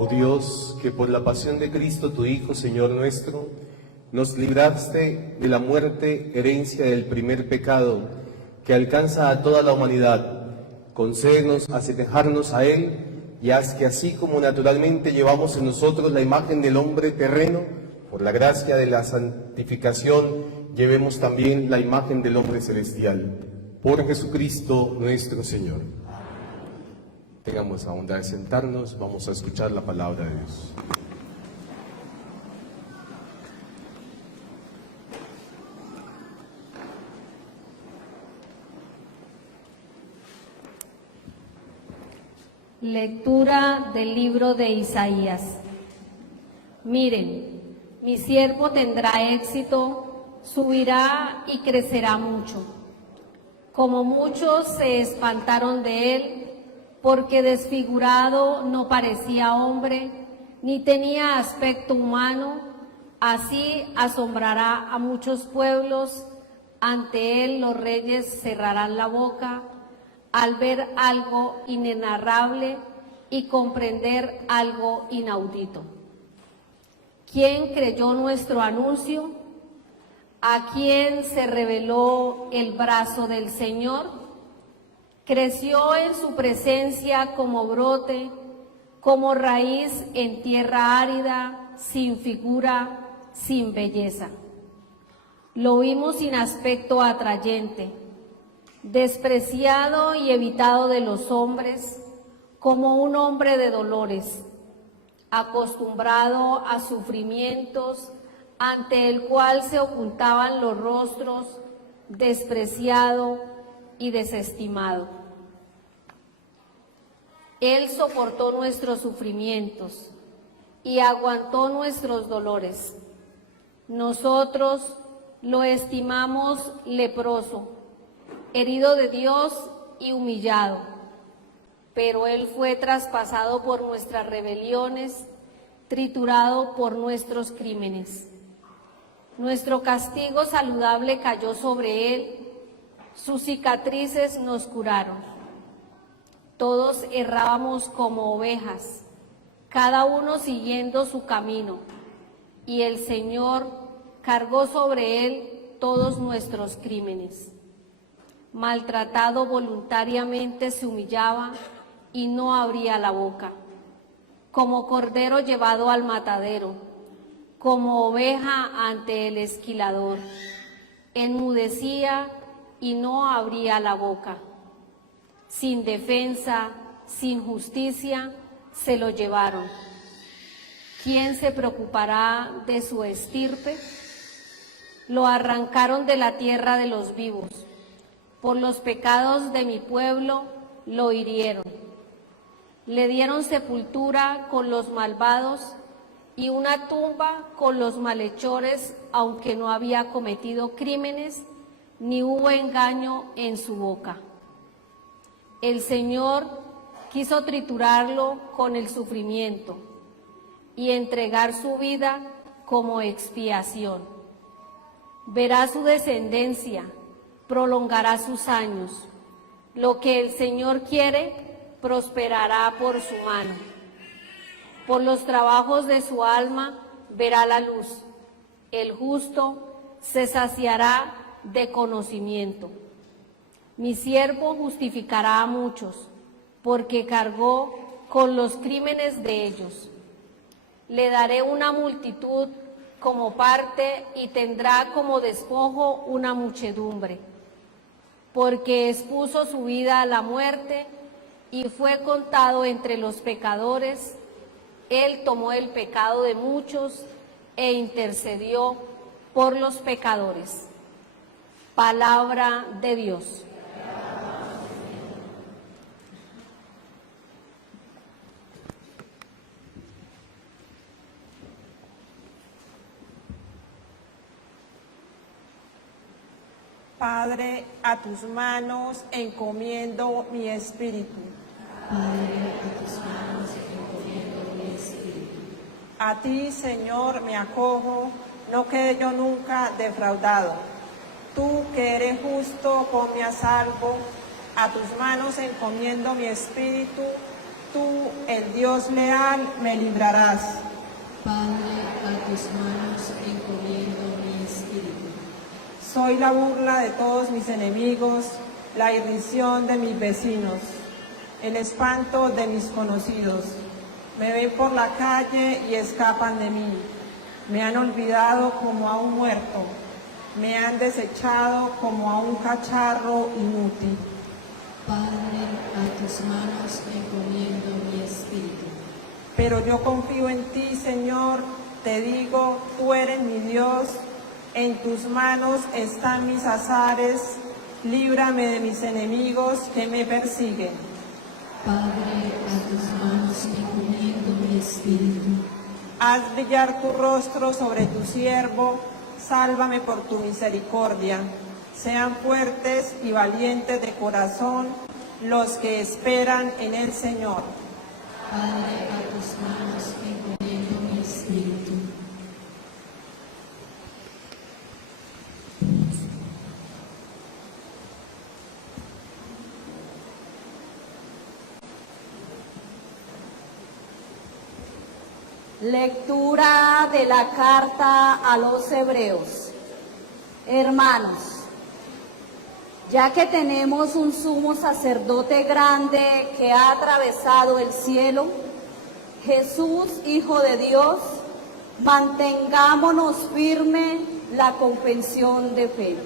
Oh Dios, que por la pasión de Cristo, tu Hijo, Señor nuestro, nos libraste de la muerte, herencia del primer pecado, que alcanza a toda la humanidad. Concédenos asemejarnos a Él, y haz que así como naturalmente llevamos en nosotros la imagen del hombre terreno, por la gracia de la santificación, llevemos también la imagen del hombre celestial. Por Jesucristo nuestro Señor. Tengamos la bondad de sentarnos, vamos a escuchar la palabra de Dios. Lectura del libro de Isaías. Miren, mi siervo tendrá éxito, subirá y crecerá mucho. Como muchos se espantaron de él, porque desfigurado no parecía hombre, ni tenía aspecto humano, así asombrará a muchos pueblos, ante él los reyes cerrarán la boca, al ver algo inenarrable y comprender algo inaudito. ¿Quién creyó nuestro anuncio? ¿A quién se reveló el brazo del Señor? Creció en su presencia como brote, como raíz en tierra árida, sin figura, sin belleza. Lo vimos sin aspecto atrayente, despreciado y evitado de los hombres, como un hombre de dolores, acostumbrado a sufrimientos, ante el cual se ocultaban los rostros, despreciado y desestimado. Él soportó nuestros sufrimientos y aguantó nuestros dolores. Nosotros lo estimamos leproso, herido de Dios y humillado, pero Él fue traspasado por nuestras rebeliones, triturado por nuestros crímenes. Nuestro castigo saludable cayó sobre Él, sus cicatrices nos curaron. Todos errábamos como ovejas, cada uno siguiendo su camino, y el Señor cargó sobre Él todos nuestros crímenes. Maltratado voluntariamente se humillaba y no abría la boca, como cordero llevado al matadero, como oveja ante el esquilador. Enmudecía y no abría la boca. Sin defensa, sin justicia, se lo llevaron. ¿Quién se preocupará de su estirpe? Lo arrancaron de la tierra de los vivos. Por los pecados de mi pueblo lo hirieron. Le dieron sepultura con los malvados y una tumba con los malhechores, aunque no había cometido crímenes, ni hubo engaño en su boca. El Señor quiso triturarlo con el sufrimiento y entregar su vida como expiación. Verá su descendencia, prolongará sus años. Lo que el Señor quiere, prosperará por su mano. Por los trabajos de su alma verá la luz. El justo se saciará de conocimiento. Mi siervo justificará a muchos, porque cargó con los crímenes de ellos. Le daré una multitud como parte y tendrá como despojo una muchedumbre, porque expuso su vida a la muerte y fue contado entre los pecadores. Él tomó el pecado de muchos e intercedió por los pecadores. Palabra de Dios. Padre, a tus manos encomiendo mi espíritu. Padre, a tus manos encomiendo mi espíritu. A ti, Señor, me acojo, no quede yo nunca defraudado. Tú que eres justo, ponme a salvo. A tus manos encomiendo mi espíritu. tú, el Dios leal, me librarás. Padre, a tus manos encomiendo mi espíritu. Soy la burla de todos mis enemigos, la irrisión de mis vecinos, el espanto de mis conocidos. Me ven por la calle y escapan de mí. Me han olvidado como a un muerto. Me han desechado como a un cacharro inútil. Padre, a tus manos encomiendo mi espíritu. Pero yo confío en ti, Señor. Te digo, tú eres mi Dios. En tus manos están mis azares. Líbrame de mis enemigos que me persiguen. Padre, a tus manos encomiendo mi espíritu. Haz brillar tu rostro sobre tu siervo. Sálvame por tu misericordia. Sean fuertes y valientes de corazón los que esperan en el Señor. Padre, a tus manos encomiendo mi espíritu. Lectura de la carta a los Hebreos. Hermanos, ya que tenemos un sumo sacerdote grande que ha atravesado el cielo, Jesús, Hijo de Dios, mantengámonos firme la confesión de fe.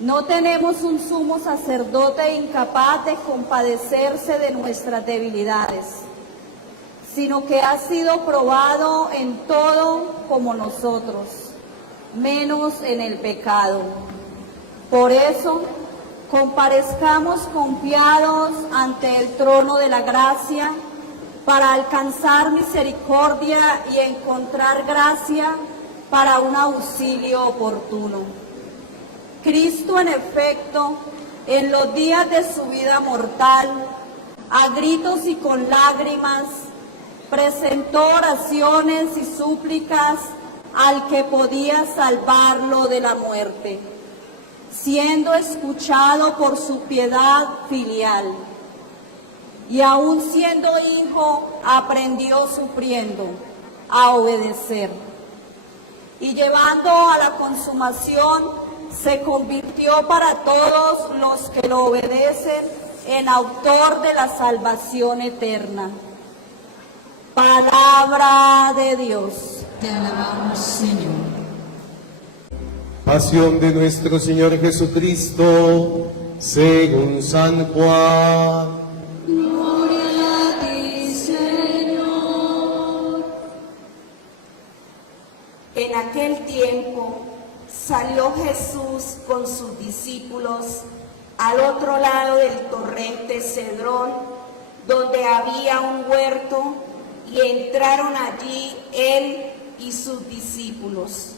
No tenemos un sumo sacerdote incapaz de compadecerse de nuestras debilidades, sino que ha sido probado en todo como nosotros, menos en el pecado. Por eso, comparezcamos confiados ante el trono de la gracia para alcanzar misericordia y encontrar gracia para un auxilio oportuno. Cristo, en efecto, en los días de su vida mortal, a gritos y con lágrimas, presentó oraciones y súplicas al que podía salvarlo de la muerte, siendo escuchado por su piedad filial. Y aún siendo hijo, aprendió sufriendo a obedecer. Y llevando a la consumación, se convirtió para todos los que lo obedecen en autor de la salvación eterna. Palabra de Dios. Te alabamos, Señor. Pasión de nuestro Señor Jesucristo, según San Juan. Gloria a ti, Señor. En aquel tiempo salió Jesús con sus discípulos al otro lado del torrente Cedrón, donde había un huerto, y entraron allí él y sus discípulos.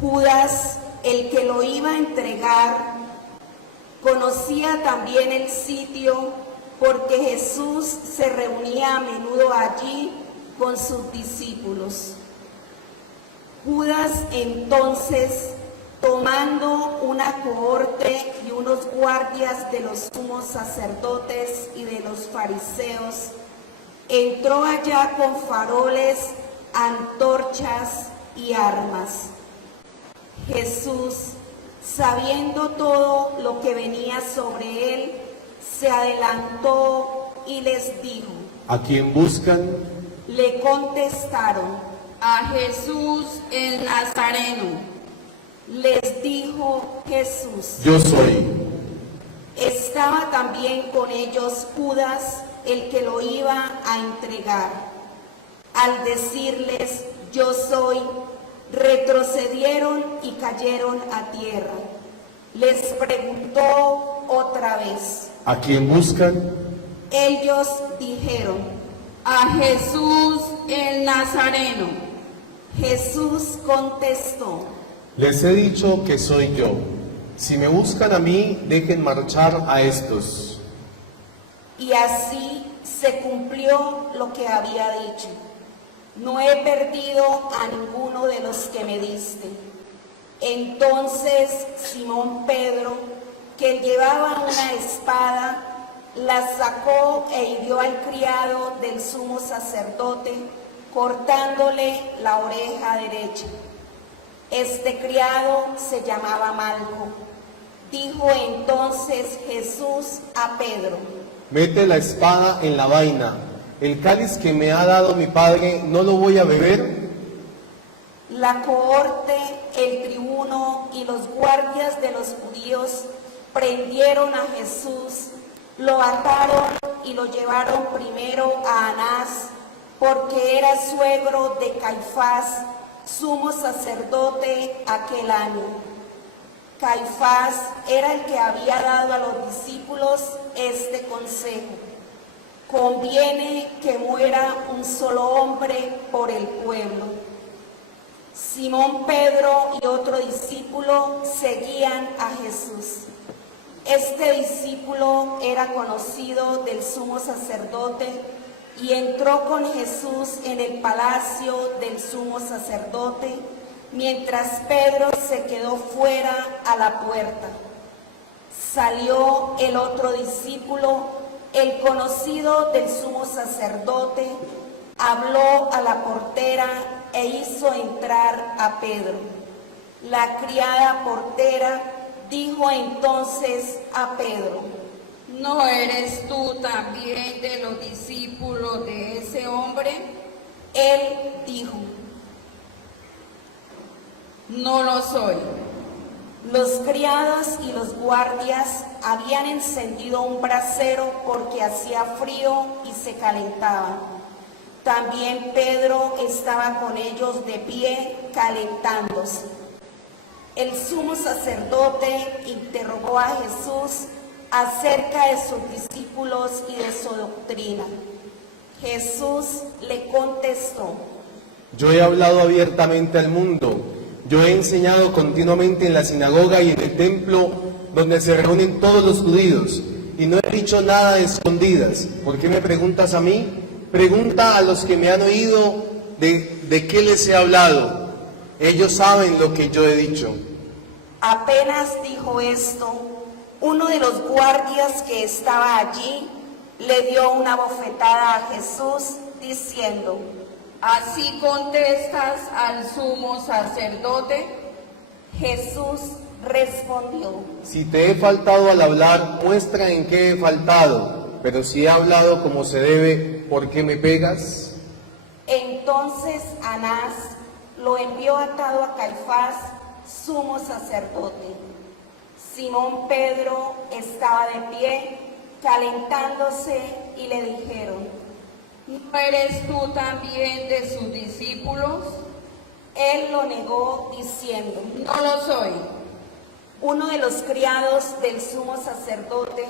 Judas, el que lo iba a entregar, conocía también el sitio, porque Jesús se reunía a menudo allí con sus discípulos. Judas entonces, tomando una cohorte y unos guardias de los sumos sacerdotes y de los fariseos, entró allá con faroles, antorchas y armas. Jesús, sabiendo todo lo que venía sobre él, se adelantó y les dijo: ¿A quién buscan? Le contestaron: a Jesús el Nazareno. Les dijo Jesús: Yo soy. Estaba también con ellos Judas, el que lo iba a entregar. Al decirles: yo soy, retrocedieron y cayeron a tierra. Les preguntó otra vez: ¿A quién buscan? Ellos dijeron: a Jesús el Nazareno. Jesús contestó: Les he dicho que soy yo. Si me buscan a mí, dejen marchar a estos. Y así se cumplió lo que había dicho: no he perdido a ninguno de los que me diste. Entonces Simón Pedro, que llevaba una espada, la sacó e hirió al criado del sumo sacerdote, cortándole la oreja derecha. Este criado se llamaba Malco. Dijo entonces Jesús a Pedro: Mete la espada en la vaina. El cáliz que me ha dado mi Padre, ¿no lo voy a beber? La cohorte, el tribuno y los guardias de los judíos prendieron a Jesús, lo ataron y lo llevaron primero a Anás, porque era suegro de Caifás, sumo sacerdote aquel año. Caifás era el que había dado a los discípulos este consejo: conviene que muera un solo hombre por el pueblo. Simón Pedro y otro discípulo seguían a Jesús. Este discípulo era conocido del sumo sacerdote y entró con Jesús en el palacio del sumo sacerdote, mientras Pedro se quedó fuera a la puerta. Salió el otro discípulo, el conocido del sumo sacerdote, habló a la portera e hizo entrar a Pedro. La criada portera dijo entonces a Pedro: ¿No eres tú también de los discípulos de ese hombre? Él dijo: No lo soy. Los criados y los guardias habían encendido un brasero porque hacía frío y se calentaba. También Pedro estaba con ellos de pie, calentándose. El sumo sacerdote interrogó a Jesús acerca de sus discípulos y de su doctrina. Jesús le contestó: Yo he hablado abiertamente al mundo. Yo he enseñado continuamente en la sinagoga y en el templo donde se reúnen todos los judíos, y no he dicho nada de escondidas. ¿Por qué me preguntas a mí? Pregunta a los que me han oído de qué les he hablado. Ellos saben lo que yo he dicho. Apenas dijo esto, uno de los guardias que estaba allí le dio una bofetada a Jesús, diciendo: ¿Así contestas al sumo sacerdote? Jesús respondió: Si te he faltado al hablar, muestra en qué he faltado. Pero si he hablado como se debe, ¿por qué me pegas? Entonces Anás lo envió atado a Caifás, sumo sacerdote. Simón Pedro estaba de pie, calentándose, y le dijeron: ¿No eres tú también de sus discípulos? Él lo negó diciendo: No lo soy. Uno de los criados del sumo sacerdote,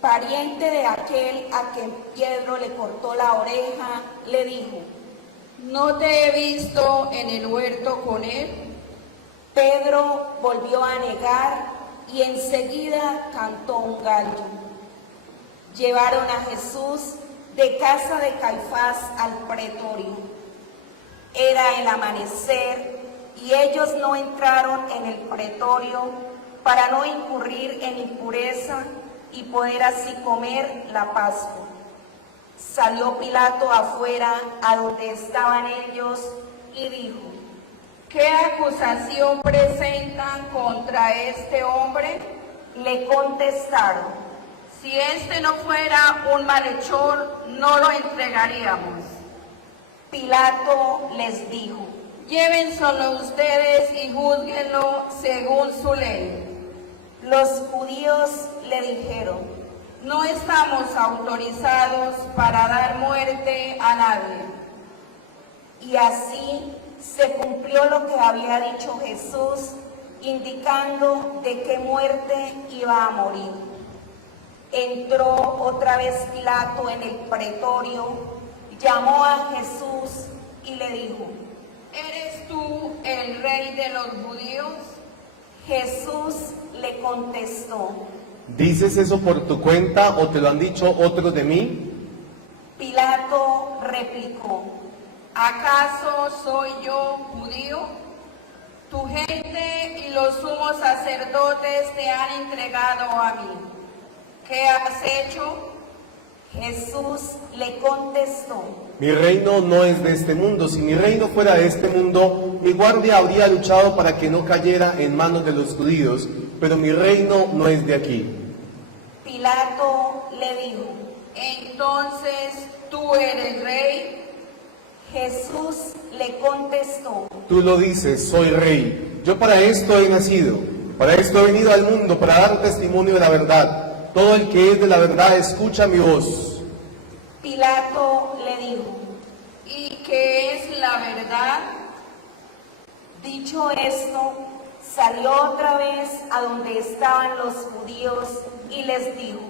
pariente de aquel a quien Pedro le cortó la oreja, le dijo: ¿No te he visto en el huerto con él? Pedro volvió a negar y enseguida cantó un gallo. Llevaron a Jesús de casa de Caifás al pretorio. Era el amanecer y ellos no entraron en el pretorio para no incurrir en impureza y poder así comer la Pascua. Salió Pilato afuera a donde estaban ellos y dijo: ¿Qué acusación presentan contra este hombre? Le contestaron: Si este no fuera un malhechor, no lo entregaríamos. Pilato les dijo: Llévenselo ustedes y júzguenlo según su ley. Los judíos le dijeron: No estamos autorizados para dar muerte a nadie. Y así se cumplió lo que había dicho Jesús, indicando de qué muerte iba a morir. Entró otra vez Pilato en el pretorio, llamó a Jesús y le dijo: ¿Eres tú el rey de los judíos? Jesús le contestó: ¿Dices eso por tu cuenta o te lo han dicho otros de mí? Pilato replicó: ¿Acaso soy yo judío? Tu gente y los sumos sacerdotes te han entregado a mí. ¿Qué has hecho? Jesús le contestó: Mi reino no es de este mundo. Si mi reino fuera de este mundo, mi guardia habría luchado para que no cayera en manos de los judíos, pero mi reino no es de aquí. Pilato le dijo: Entonces, ¿tú eres rey? Jesús le contestó: Tú lo dices, soy rey. Yo para esto he nacido, para esto he venido al mundo, para dar testimonio de la verdad. Todo el que es de la verdad escucha mi voz. Pilato le dijo: ¿Y qué es la verdad? Dicho esto, salió otra vez a donde estaban los judíos y les dijo: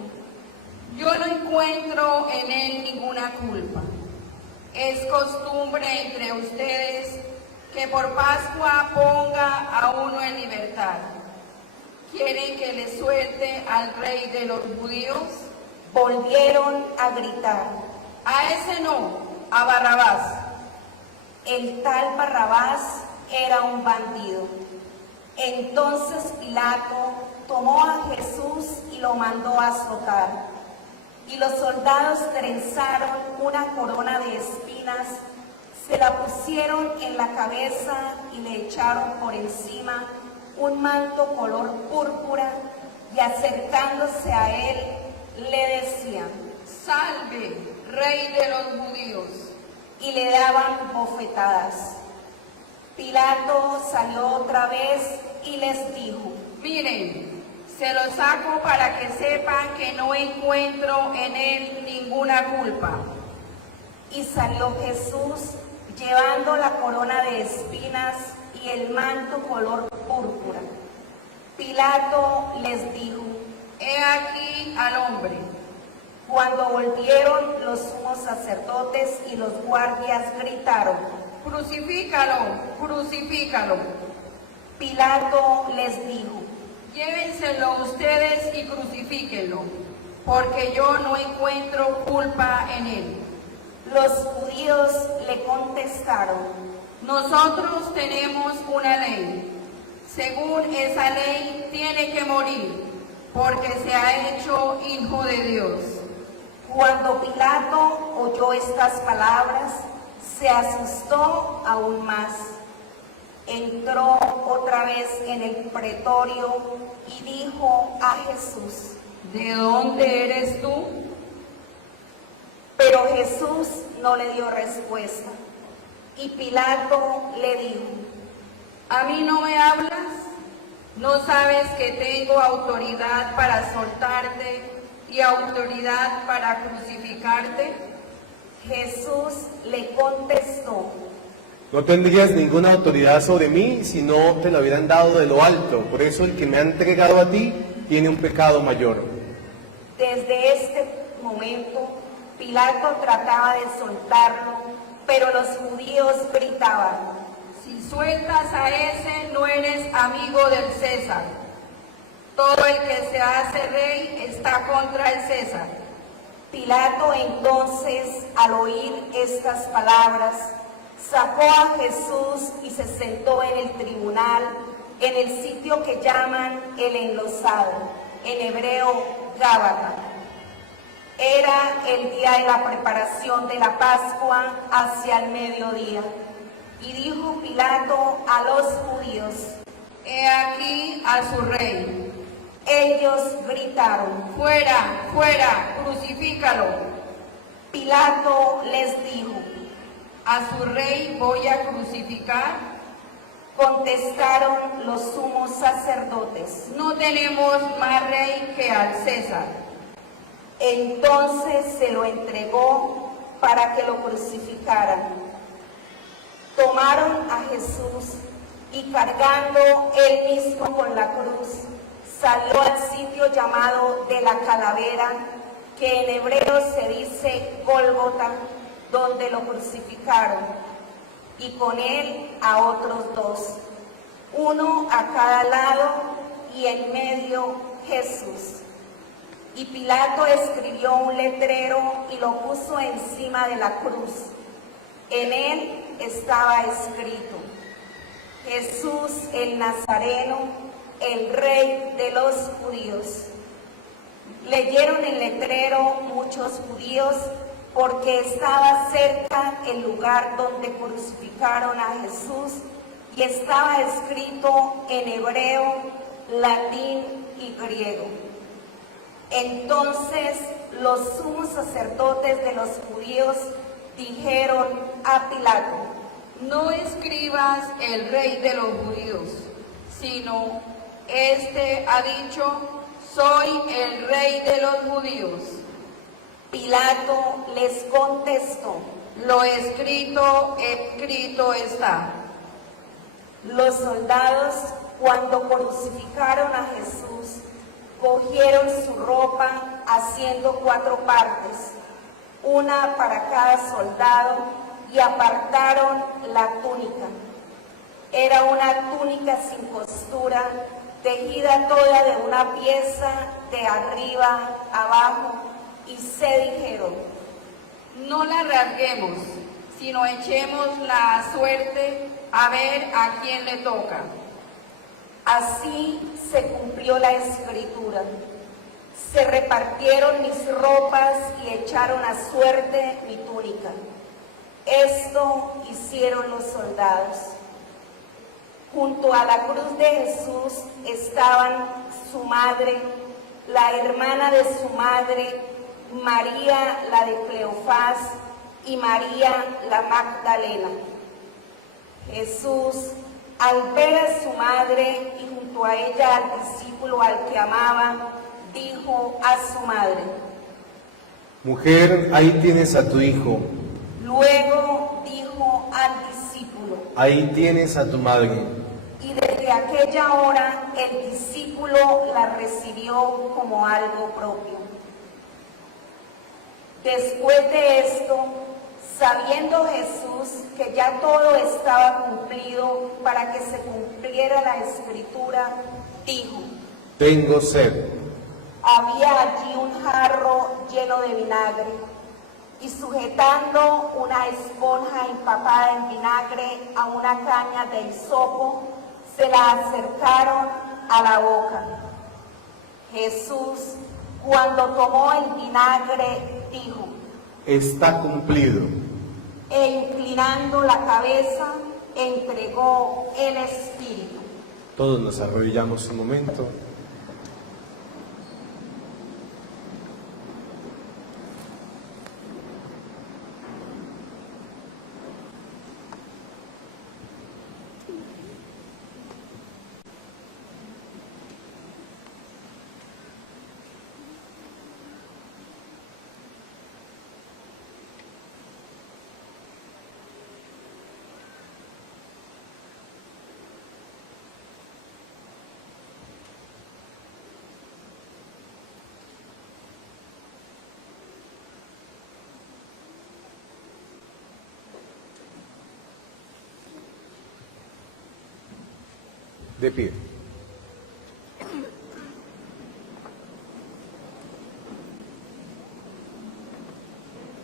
Yo no encuentro en él ninguna culpa. Es costumbre entre ustedes que por Pascua ponga a uno en libertad. ¿Quieren que le suelte al rey de los judíos? Volvieron a gritar: A ese no, a Barrabás. el tal Barrabás era un bandido. Entonces Pilato tomó a Jesús y lo mandó a azotar. Y los soldados trenzaron una corona de espinas, se la pusieron en la cabeza y le echaron por encima un manto color púrpura, y acercándose a él le decían: Salve, rey de los judíos. y le daban bofetadas. Pilato salió otra vez y les dijo: Miren, se lo saco para que sepan que no encuentro en él ninguna culpa. Y salió Jesús llevando la corona de espinas y el manto color púrpura. Pilato les dijo: He aquí al hombre. Cuando volvieron, los sumos sacerdotes y los guardias gritaron: Crucifícalo, crucifícalo. Pilato les dijo: Llévenselo ustedes y crucifíquenlo, porque yo no encuentro culpa en él. Los judíos le contestaron: Nosotros tenemos una ley. Según esa ley tiene que morir, porque se ha hecho hijo de Dios. Cuando Pilato oyó estas palabras, se asustó aún más. Entró otra vez en el pretorio y dijo a Jesús: ¿De dónde eres tú? Pero Jesús no le dio respuesta. Y Pilato le dijo: ¿A mí no me hablas? ¿No sabes que tengo autoridad para soltarte y autoridad para crucificarte? Jesús le contestó: No tendrías ninguna autoridad sobre mí si no te la hubieran dado de lo alto. Por eso el que me ha entregado a ti tiene un pecado mayor. Desde este momento, Pilato trataba de soltarlo, pero los judíos gritaban: Si sueltas a ese, no eres amigo del César. Todo el que se hace rey está contra el César. Pilato entonces, al oír estas palabras, sacó a Jesús y se sentó en el tribunal, en el sitio que llaman el enlosado, en hebreo Gábata. Era el día de la preparación de la Pascua, hacia el mediodía. Y dijo Pilato a los judíos: He aquí a su rey. Ellos gritaron: Fuera, fuera, crucifícalo. Pilato les dijo: ¿A su rey voy a crucificar? Contestaron los sumos sacerdotes: No tenemos más rey que al César. Entonces se lo entregó para que lo crucificaran. Tomaron a Jesús y, cargando él mismo con la cruz, salió al sitio llamado de la Calavera, que en hebreo se dice Gólgota, donde lo crucificaron, y con él a otros dos, uno a cada lado y en medio Jesús. Y Pilato escribió un letrero y lo puso encima de la cruz. En él estaba escrito: Jesús el Nazareno, el Rey de los judíos. Leyeron el letrero muchos judíos porque estaba cerca el lugar donde crucificaron a Jesús y estaba escrito en hebreo, latín y griego. Entonces los sumos sacerdotes de los judíos dijeron a Pilato: No escribas el rey de los judíos, sino este ha dicho: soy el rey de los judíos. Pilato les contestó: Lo escrito, escrito está. Los soldados, cuando crucificaron a Jesús, cogieron su ropa haciendo 4 partes, una para cada soldado, y apartaron la túnica. Era una túnica sin costura, tejida toda de una pieza de arriba abajo, y se dijeron: No la rasguemos, sino echemos la suerte a ver a quién le toca. Así se cumplió la escritura. Se repartieron mis ropas y echaron a suerte mi túnica. Esto hicieron los soldados. Junto a la cruz de Jesús estaban su madre, la hermana de su madre, María la de Cleofás y María la Magdalena. Jesús, al ver a su madre y junto a ella al discípulo al que amaba, dijo a su madre: Mujer, ahí tienes a tu hijo. Luego dijo al discípulo: Ahí tienes a tu madre. Y desde aquella hora el discípulo la recibió como algo propio. Después de esto, sabiendo Jesús que ya todo estaba cumplido para que se cumpliera la escritura, dijo: Tengo sed. Había allí un jarro lleno de vinagre, y sujetando una esponja empapada en vinagre a una caña de hisopo, se la acercaron a la boca. Jesús, cuando tomó el vinagre, dijo: Está cumplido. E inclinando la cabeza, entregó el espíritu. Todos nos arrodillamos un momento. De pie.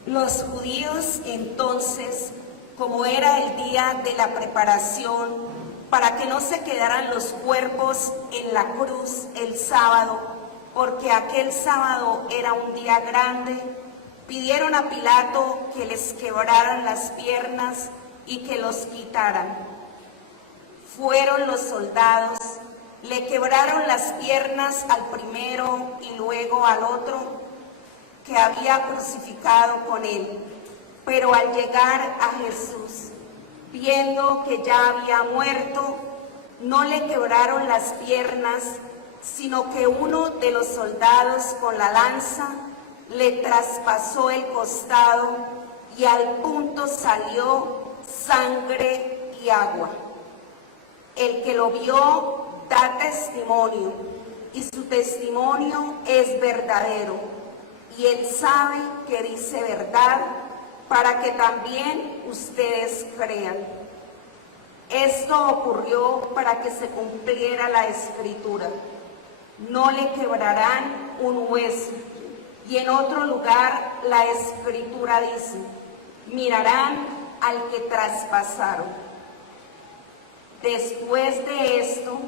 Los judíos entonces, como era el día de la preparación, para que no se quedaran los cuerpos en la cruz el sábado, porque aquel sábado era un día grande, pidieron a Pilato que les quebraran las piernas y que los quitaran. Fueron los soldados, le quebraron las piernas al primero y luego al otro que había crucificado con él. Pero al llegar a Jesús, viendo que ya había muerto, no le quebraron las piernas, sino que uno de los soldados con la lanza le traspasó el costado y al punto salió sangre y agua. El que lo vio da testimonio, y su testimonio es verdadero, y él sabe que dice verdad, para que también ustedes crean. Esto ocurrió para que se cumpliera la escritura: no le quebrarán un hueso. Y en otro lugar la escritura dice: mirarán al que traspasaron. Después de esto,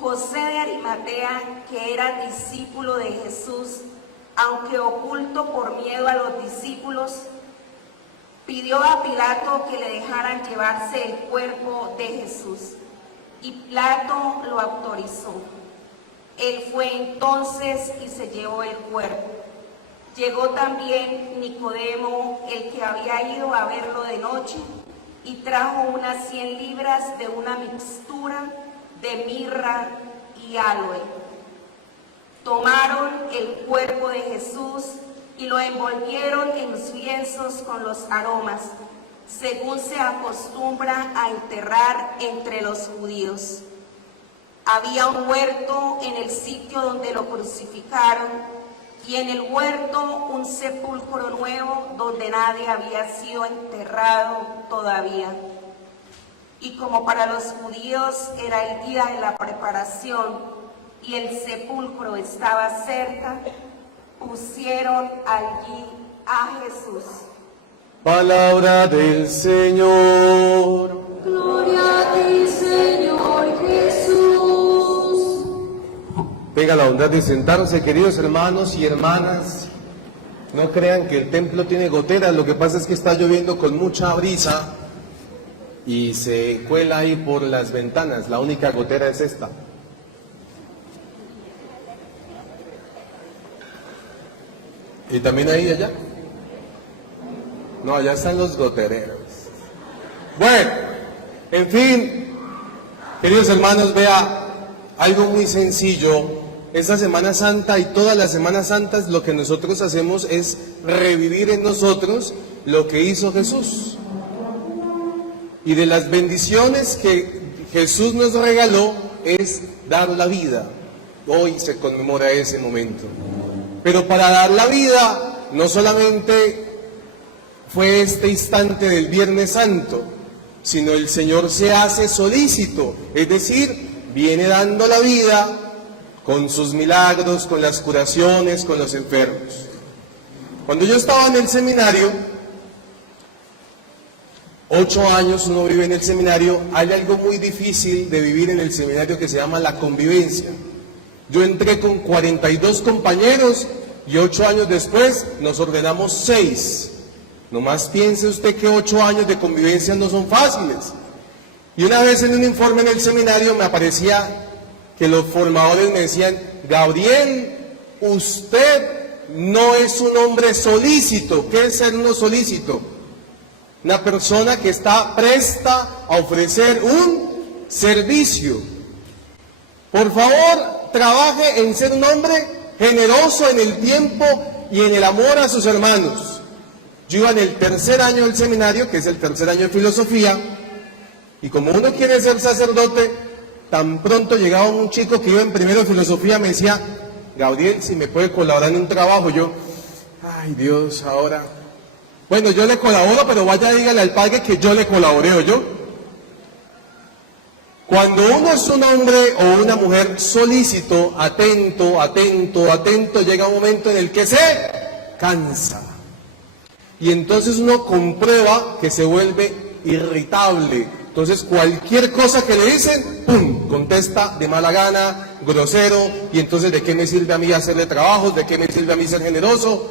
José de Arimatea, que era discípulo de Jesús, aunque oculto por miedo a los discípulos, pidió a Pilato que le dejaran llevarse el cuerpo de Jesús, y Pilato lo autorizó. Él fue entonces y se llevó el cuerpo. Llegó también Nicodemo, el que había ido a verlo de noche, y trajo unas 100 libras de una mixtura de mirra y aloe. Tomaron el cuerpo de Jesús y lo envolvieron en los lienzos con los aromas, según se acostumbra a enterrar entre los judíos. Había un huerto en el sitio donde lo crucificaron, y en el huerto un sepulcro nuevo donde nadie había sido enterrado todavía. Y como para los judíos era el día de la preparación y el sepulcro estaba cerca, pusieron allí a Jesús. Palabra del Señor. Gloria a ti, Señor Jesús. Tenga la bondad de sentarse, queridos hermanos y hermanas. No crean que el templo tiene goteras, lo que pasa es que está lloviendo con mucha brisa y se cuela ahí por las ventanas. La única gotera es esta. ¿Y también ahí allá? No, allá están los gotereros. Bueno, en fin, queridos hermanos, vea algo muy sencillo. Esta Semana Santa y todas las Semanas Santas lo que nosotros hacemos es revivir en nosotros lo que hizo Jesús. Y de las bendiciones que Jesús nos regaló es dar la vida. Hoy se conmemora ese momento. Pero para dar la vida no solamente fue este instante del Viernes Santo, sino el Señor se hace solícito, es decir, viene dando la vida con sus milagros, con las curaciones, con los enfermos. Cuando yo estaba en el seminario, 8 años uno vive en el seminario, hay algo muy difícil de vivir en el seminario que se llama la convivencia. Yo entré con 42 compañeros y 8 años después nos ordenamos 6. Nomás piense usted que 8 años de convivencia no son fáciles. Y una vez en un informe en el seminario me aparecía que los formadores me decían: Gabriel, usted no es un hombre solícito. ¿Qué es ser uno solícito? Una persona que está presta a ofrecer un servicio. Por favor, trabaje en ser un hombre generoso en el tiempo y en el amor a sus hermanos. Yo iba en el 3er año del seminario, que es el 3er año de filosofía, y como uno quiere ser sacerdote, tan pronto llegaba un chico que iba en primero de filosofía, me decía: Gabriel, si me puede colaborar en un trabajo. Yo, ay Dios, ahora, bueno, yo le colaboro, pero vaya, dígale al padre que yo le colaboré, ¿o yo? Cuando uno es un hombre o una mujer solícito, atento, llega un momento en el que se cansa. Y entonces uno comprueba que se vuelve irritable. Entonces cualquier cosa que le dicen, ¡pum!, contesta de mala gana, grosero, y entonces ¿de qué me sirve a mí hacerle trabajos? ¿De qué me sirve a mí ser generoso?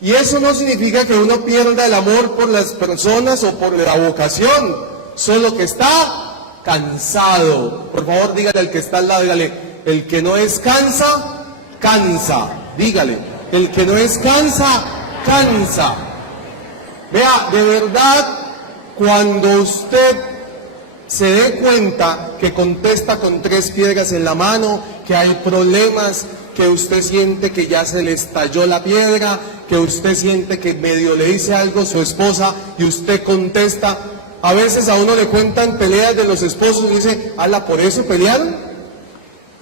Y eso no significa que uno pierda el amor por las personas o por la vocación, solo que está cansado. Por favor, dígale al que está al lado, dígale: el que no descansa, cansa. Dígale: el que no descansa, cansa. Vea, de verdad, cuando usted se dé cuenta que contesta con 3 piedras en la mano, que hay problemas, que usted siente que ya se le estalló la piedra, que usted siente que medio le dice algo a su esposa y usted contesta. A veces a uno le cuentan peleas de los esposos y dice: ala, ¿por eso pelearon?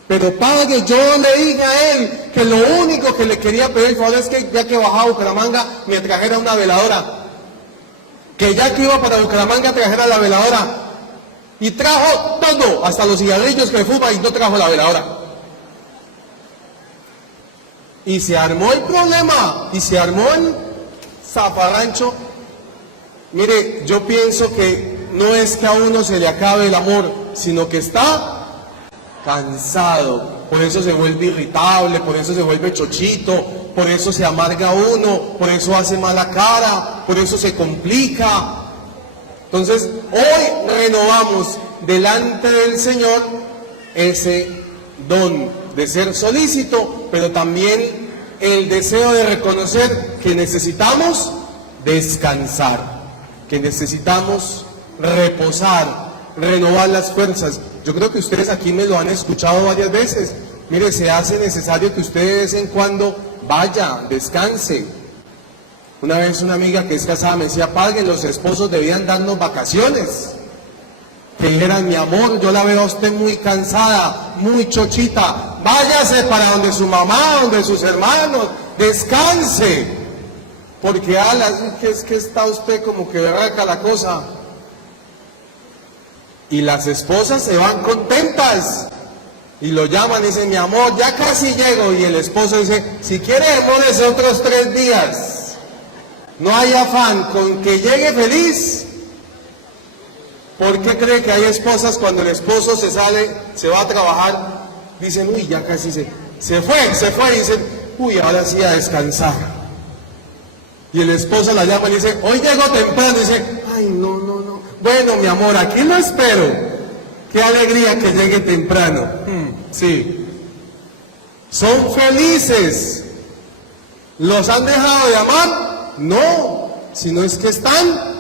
Pero padre, yo le dije a él que lo único que le quería pedir el favor es que ya que bajaba a Bucaramanga me trajera una veladora. Que ya que iba para Bucaramanga trajera la veladora. Y trajo todo, hasta los cigarrillos que fuma, y no trajo la veladora. Y se armó el problema, y se armó el zafarrancho. Mire, yo pienso que no es que a uno se le acabe el amor, sino que está cansado. Por eso se vuelve irritable, por eso se vuelve chochito, por eso se amarga uno, por eso hace mala cara, por eso se complica. Entonces, hoy renovamos delante del Señor ese don de ser solícito, pero también el deseo de reconocer que necesitamos descansar, que necesitamos reposar, renovar las fuerzas. Yo creo que ustedes aquí me lo han escuchado varias veces. Mire, se hace necesario que usted de vez en cuando vaya, descanse. Una vez una amiga que es casada me decía, padre, los esposos debían darnos vacaciones. Que dijeran, mi amor, yo la veo a usted muy cansada, muy chochita, váyase para donde su mamá, donde sus hermanos, descanse. Porque es que está usted como que berraca la cosa. Y las esposas se van contentas y lo llaman y dicen, mi amor, ya casi llego. Y el esposo dice, si quiere demórese otros 3 días. No hay afán, con que llegue feliz. ¿Por qué cree que hay esposas cuando el esposo se sale, se va a trabajar, dicen, uy, ya casi se fue, y dicen, uy, ahora sí a descansar? Y el esposo la llama y dice, hoy llego temprano, y dice, ay, no. Bueno, mi amor, aquí lo espero. Qué alegría que llegue temprano. Sí. ¿Son felices? ¿Los han dejado de amar? No, sino es que están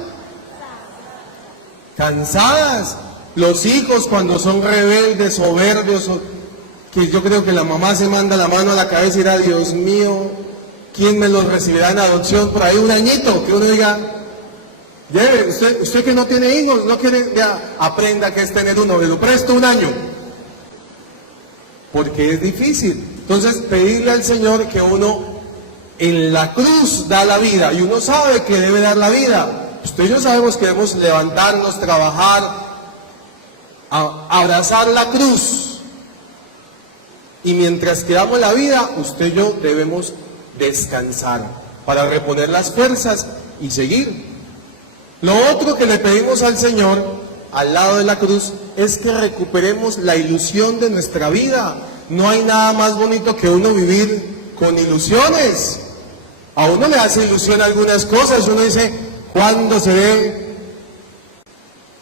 cansadas. Los hijos cuando son rebeldes, soberbios, que yo creo que la mamá se manda la mano a la cabeza y dirá, Dios mío, ¿quién me los recibirá en adopción? Por ahí un añito, que uno diga, lleve, usted que no tiene hijos, no quiere, ya, aprenda que es tener uno, le lo presto un año. Porque es difícil. Entonces, pedirle al Señor que uno en la cruz da la vida, y uno sabe que debe dar la vida. Usted y yo sabemos que debemos levantarnos, trabajar, abrazar la cruz. Y mientras que damos la vida, usted y yo debemos descansar para reponer las fuerzas y seguir. Lo otro que le pedimos al Señor, al lado de la cruz, es que recuperemos la ilusión de nuestra vida. No hay nada más bonito que uno vivir con ilusiones. A uno le hace ilusión algunas cosas. Uno dice, ¿cuándo se ve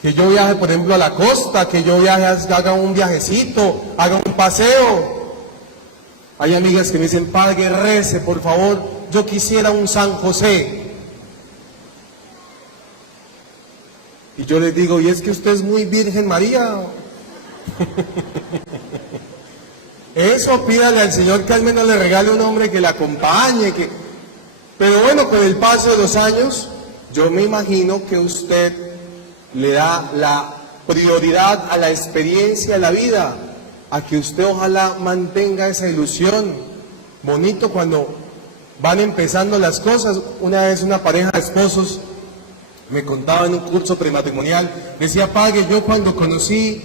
que yo viaje, por ejemplo, a la costa? Que yo viaje, haga un viajecito, haga un paseo. Hay amigas que me dicen, padre, rece, por favor, yo quisiera un San José. Y yo les digo, ¿y es que usted es muy Virgen María? Eso, pídale al Señor que al menos le regale un hombre que la acompañe. Pero bueno, con el paso de los años, yo me imagino que usted le da la prioridad a la experiencia de la vida, a que usted ojalá mantenga esa ilusión. Bonito cuando van empezando las cosas. Una vez una pareja de esposos me contaba en un curso prematrimonial, decía, padre, yo cuando conocí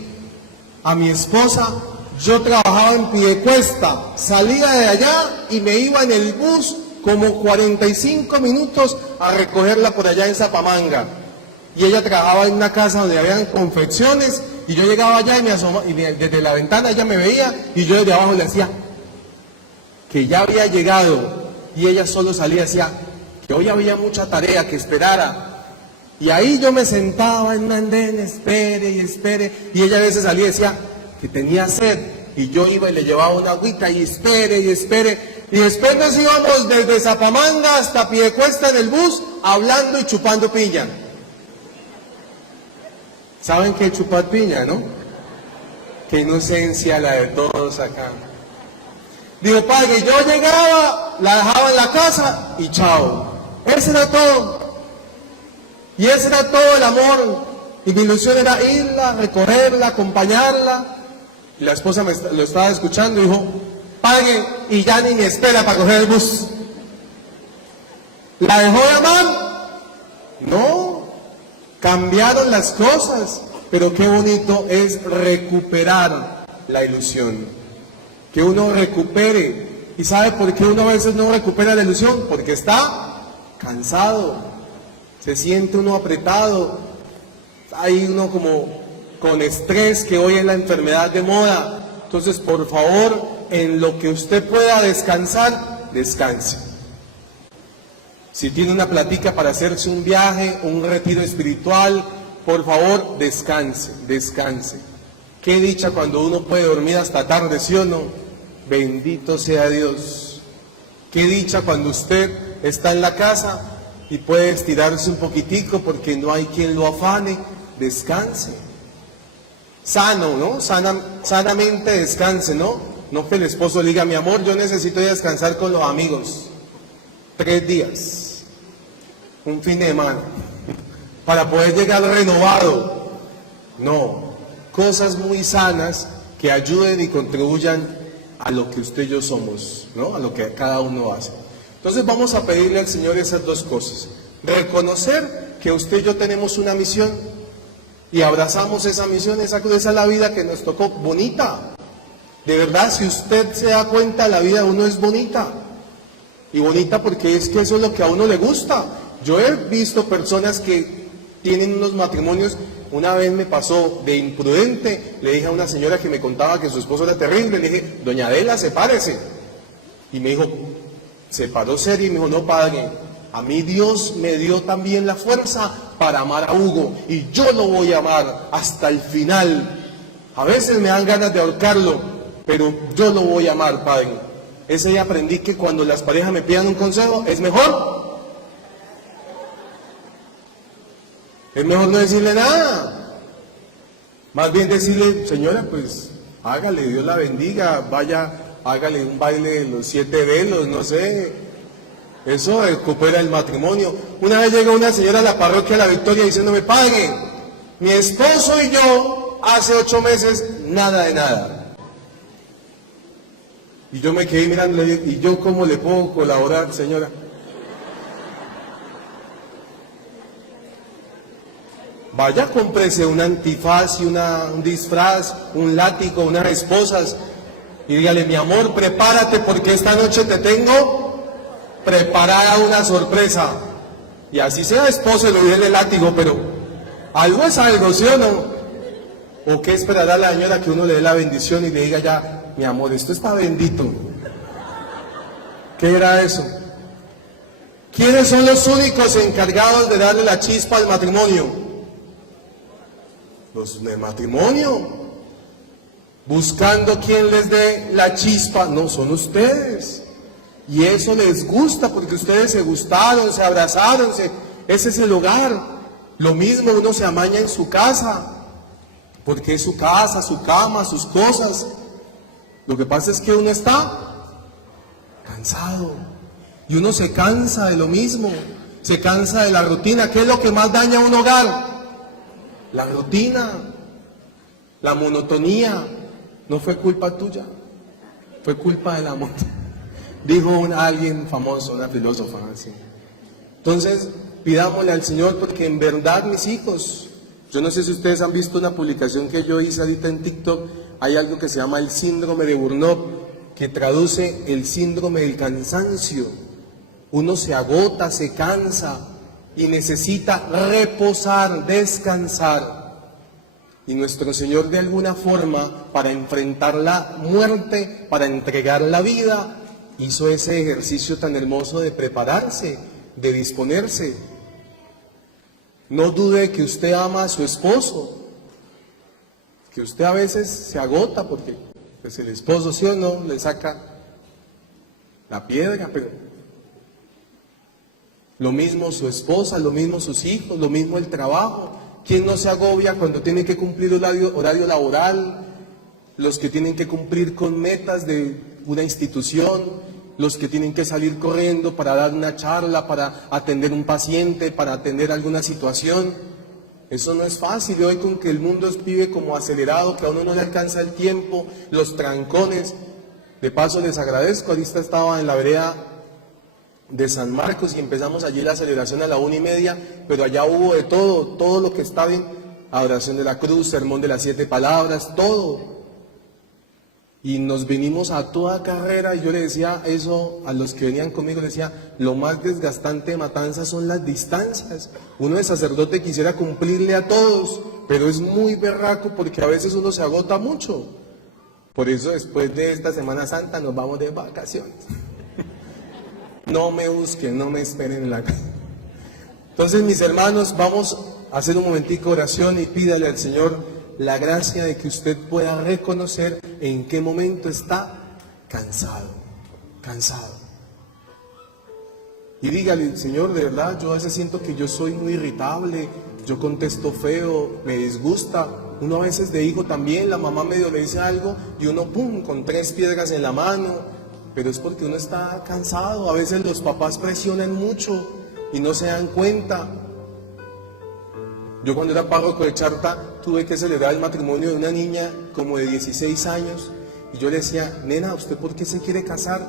a mi esposa, yo trabajaba en Piedecuesta, salía de allá y me iba en el bus como 45 minutos a recogerla por allá en Zapamanga. Y ella trabajaba en una casa donde habían confecciones, y yo llegaba allá y me asomaba, y desde la ventana ella me veía, y yo desde abajo le decía que ya había llegado, y ella solo salía y decía que hoy había mucha tarea, que esperara. Y ahí yo me sentaba en un andén, espere, y ella a veces salía y decía que tenía sed, y yo iba y le llevaba una agüita, y espere, y después nos íbamos desde Zapamanga hasta Piedecuesta en el bus, hablando y chupando piña. ¿Saben qué es chupar piña, no? Qué inocencia la de todos acá. Digo, padre, yo llegaba, la dejaba en la casa y chao. Ese era todo. Y ese era todo el amor. Y mi ilusión era irla, recorrerla, acompañarla. Y la esposa lo estaba escuchando y dijo, padre, y ya ni me espera para coger el bus. ¿La dejó de amar? No. Cambiaron las cosas, pero qué bonito es recuperar la ilusión, que uno recupere. ¿Y sabe por qué uno a veces no recupera la ilusión? Porque está cansado, se siente uno apretado, hay uno como con estrés, que hoy es la enfermedad de moda. Entonces, por favor, en lo que usted pueda descansar, descanse. Si tiene una platica para hacerse un viaje, un retiro espiritual, por favor, descanse, descanse. Qué dicha cuando uno puede dormir hasta tarde, ¿sí o no? Bendito sea Dios. Qué dicha cuando usted está en la casa y puede estirarse un poquitico porque no hay quien lo afane. Descanse. Sano, ¿no? Sanamente descanse, ¿no? No que el esposo le diga, mi amor, yo necesito descansar con los amigos. 3 días. Un fin de semana. Para poder llegar renovado. No. Cosas muy sanas que ayuden y contribuyan a lo que usted y yo somos, ¿no? A lo que cada uno hace. Entonces vamos a pedirle al Señor esas 2 cosas. Reconocer que usted y yo tenemos una misión y abrazamos esa misión, esa es la vida que nos tocó, bonita. De verdad, si usted se da cuenta, la vida de uno es bonita. Y bonita porque es que eso es lo que a uno le gusta. Yo he visto personas que tienen unos matrimonios. Una vez me pasó de imprudente, le dije a una señora que me contaba que su esposo era terrible, le dije, doña Adela, sepárese. Y me dijo, se paró serio y me dijo, no, padre, a mí Dios me dio también la fuerza para amar a Hugo y yo lo voy a amar hasta el final. A veces me dan ganas de ahorcarlo, pero yo lo voy a amar, padre. Ese día aprendí que cuando las parejas me pidan un consejo, es mejor no decirle nada. Más bien decirle, señora, pues hágale, Dios la bendiga, vaya, hágale un baile de los 7 velos, no sé. Eso recupera el matrimonio. Una vez llegó una señora a la parroquia de La Victoria diciéndome, padre, mi esposo y yo hace 8 meses nada de nada. Y yo me quedé mirando, ¿y yo cómo le puedo colaborar, señora? Vaya, cómprese un antifaz y un disfraz, un látigo, unas esposas y dígale, mi amor, prepárate porque esta noche te tengo preparada una sorpresa. Y así sea esposo y le dé el látigo, pero algo es algo, ¿sí o no? ¿O qué esperará la señora que uno le dé la bendición y le diga ya, mi amor, esto está bendito? ¿Qué era eso? ¿Quiénes son los únicos encargados de darle la chispa al matrimonio? Los de matrimonio, buscando quien les dé la chispa, no son ustedes. Y eso les gusta porque ustedes se gustaron, se abrazaron, ese es el hogar. Lo mismo uno se amaña en su casa, porque es su casa, su cama, sus cosas. Lo que pasa es que uno está cansado y uno se cansa de lo mismo, se cansa de la rutina. ¿Qué es lo que más daña a un hogar? La rutina, la monotonía. No fue culpa tuya, fue culpa del amor. Dijo alguien famoso, una filósofa así. Entonces, pidámosle al Señor porque en verdad, mis hijos, yo no sé si ustedes han visto una publicación que yo hice ahorita en TikTok, hay algo que se llama el síndrome de Burnout, que traduce el síndrome del cansancio. Uno se agota, se cansa y necesita reposar, descansar. Y nuestro Señor de alguna forma, para enfrentar la muerte, para entregar la vida, hizo ese ejercicio tan hermoso de prepararse, de disponerse. No dude que usted ama a su esposo, que usted a veces se agota porque pues el esposo, sí o no, le saca la piedra, pero lo mismo su esposa, lo mismo sus hijos, lo mismo el trabajo. ¿Quién no se agobia cuando tiene que cumplir horario laboral? Los que tienen que cumplir con metas de una institución, los que tienen que salir corriendo para dar una charla, para atender un paciente, para atender alguna situación. Eso no es fácil. Y hoy con que el mundo vive como acelerado, que a uno no le alcanza el tiempo, los trancones. De paso les agradezco, ahorita estaba en la vereda de San Marcos y empezamos allí la celebración a la 1:30, pero allá hubo de todo lo que está bien, adoración de la cruz, sermón de las 7 palabras, todo. Y nos vinimos a toda carrera y yo le decía eso a los que venían conmigo, le decía, lo más desgastante de Matanza son las distancias. Uno de sacerdote quisiera cumplirle a todos, pero es muy berraco porque a veces uno se agota mucho. Por eso después de esta Semana Santa nos vamos de vacaciones. No me busquen, no me esperen en la casa. Entonces, mis hermanos, vamos a hacer un momentico de oración y pídale al Señor la gracia de que usted pueda reconocer en qué momento está cansado. Y dígale, Señor, de verdad, yo a veces siento que yo soy muy irritable, yo contesto feo, me disgusta. Uno a veces de hijo también, la mamá medio le dice algo y uno, pum, con 3 piedras en la mano. Pero es porque uno está cansado. A veces los papás presionan mucho y no se dan cuenta. Yo cuando era párroco de Charta tuve que celebrar el matrimonio de una niña como de 16 años y yo le decía, nena, ¿usted por qué se quiere casar?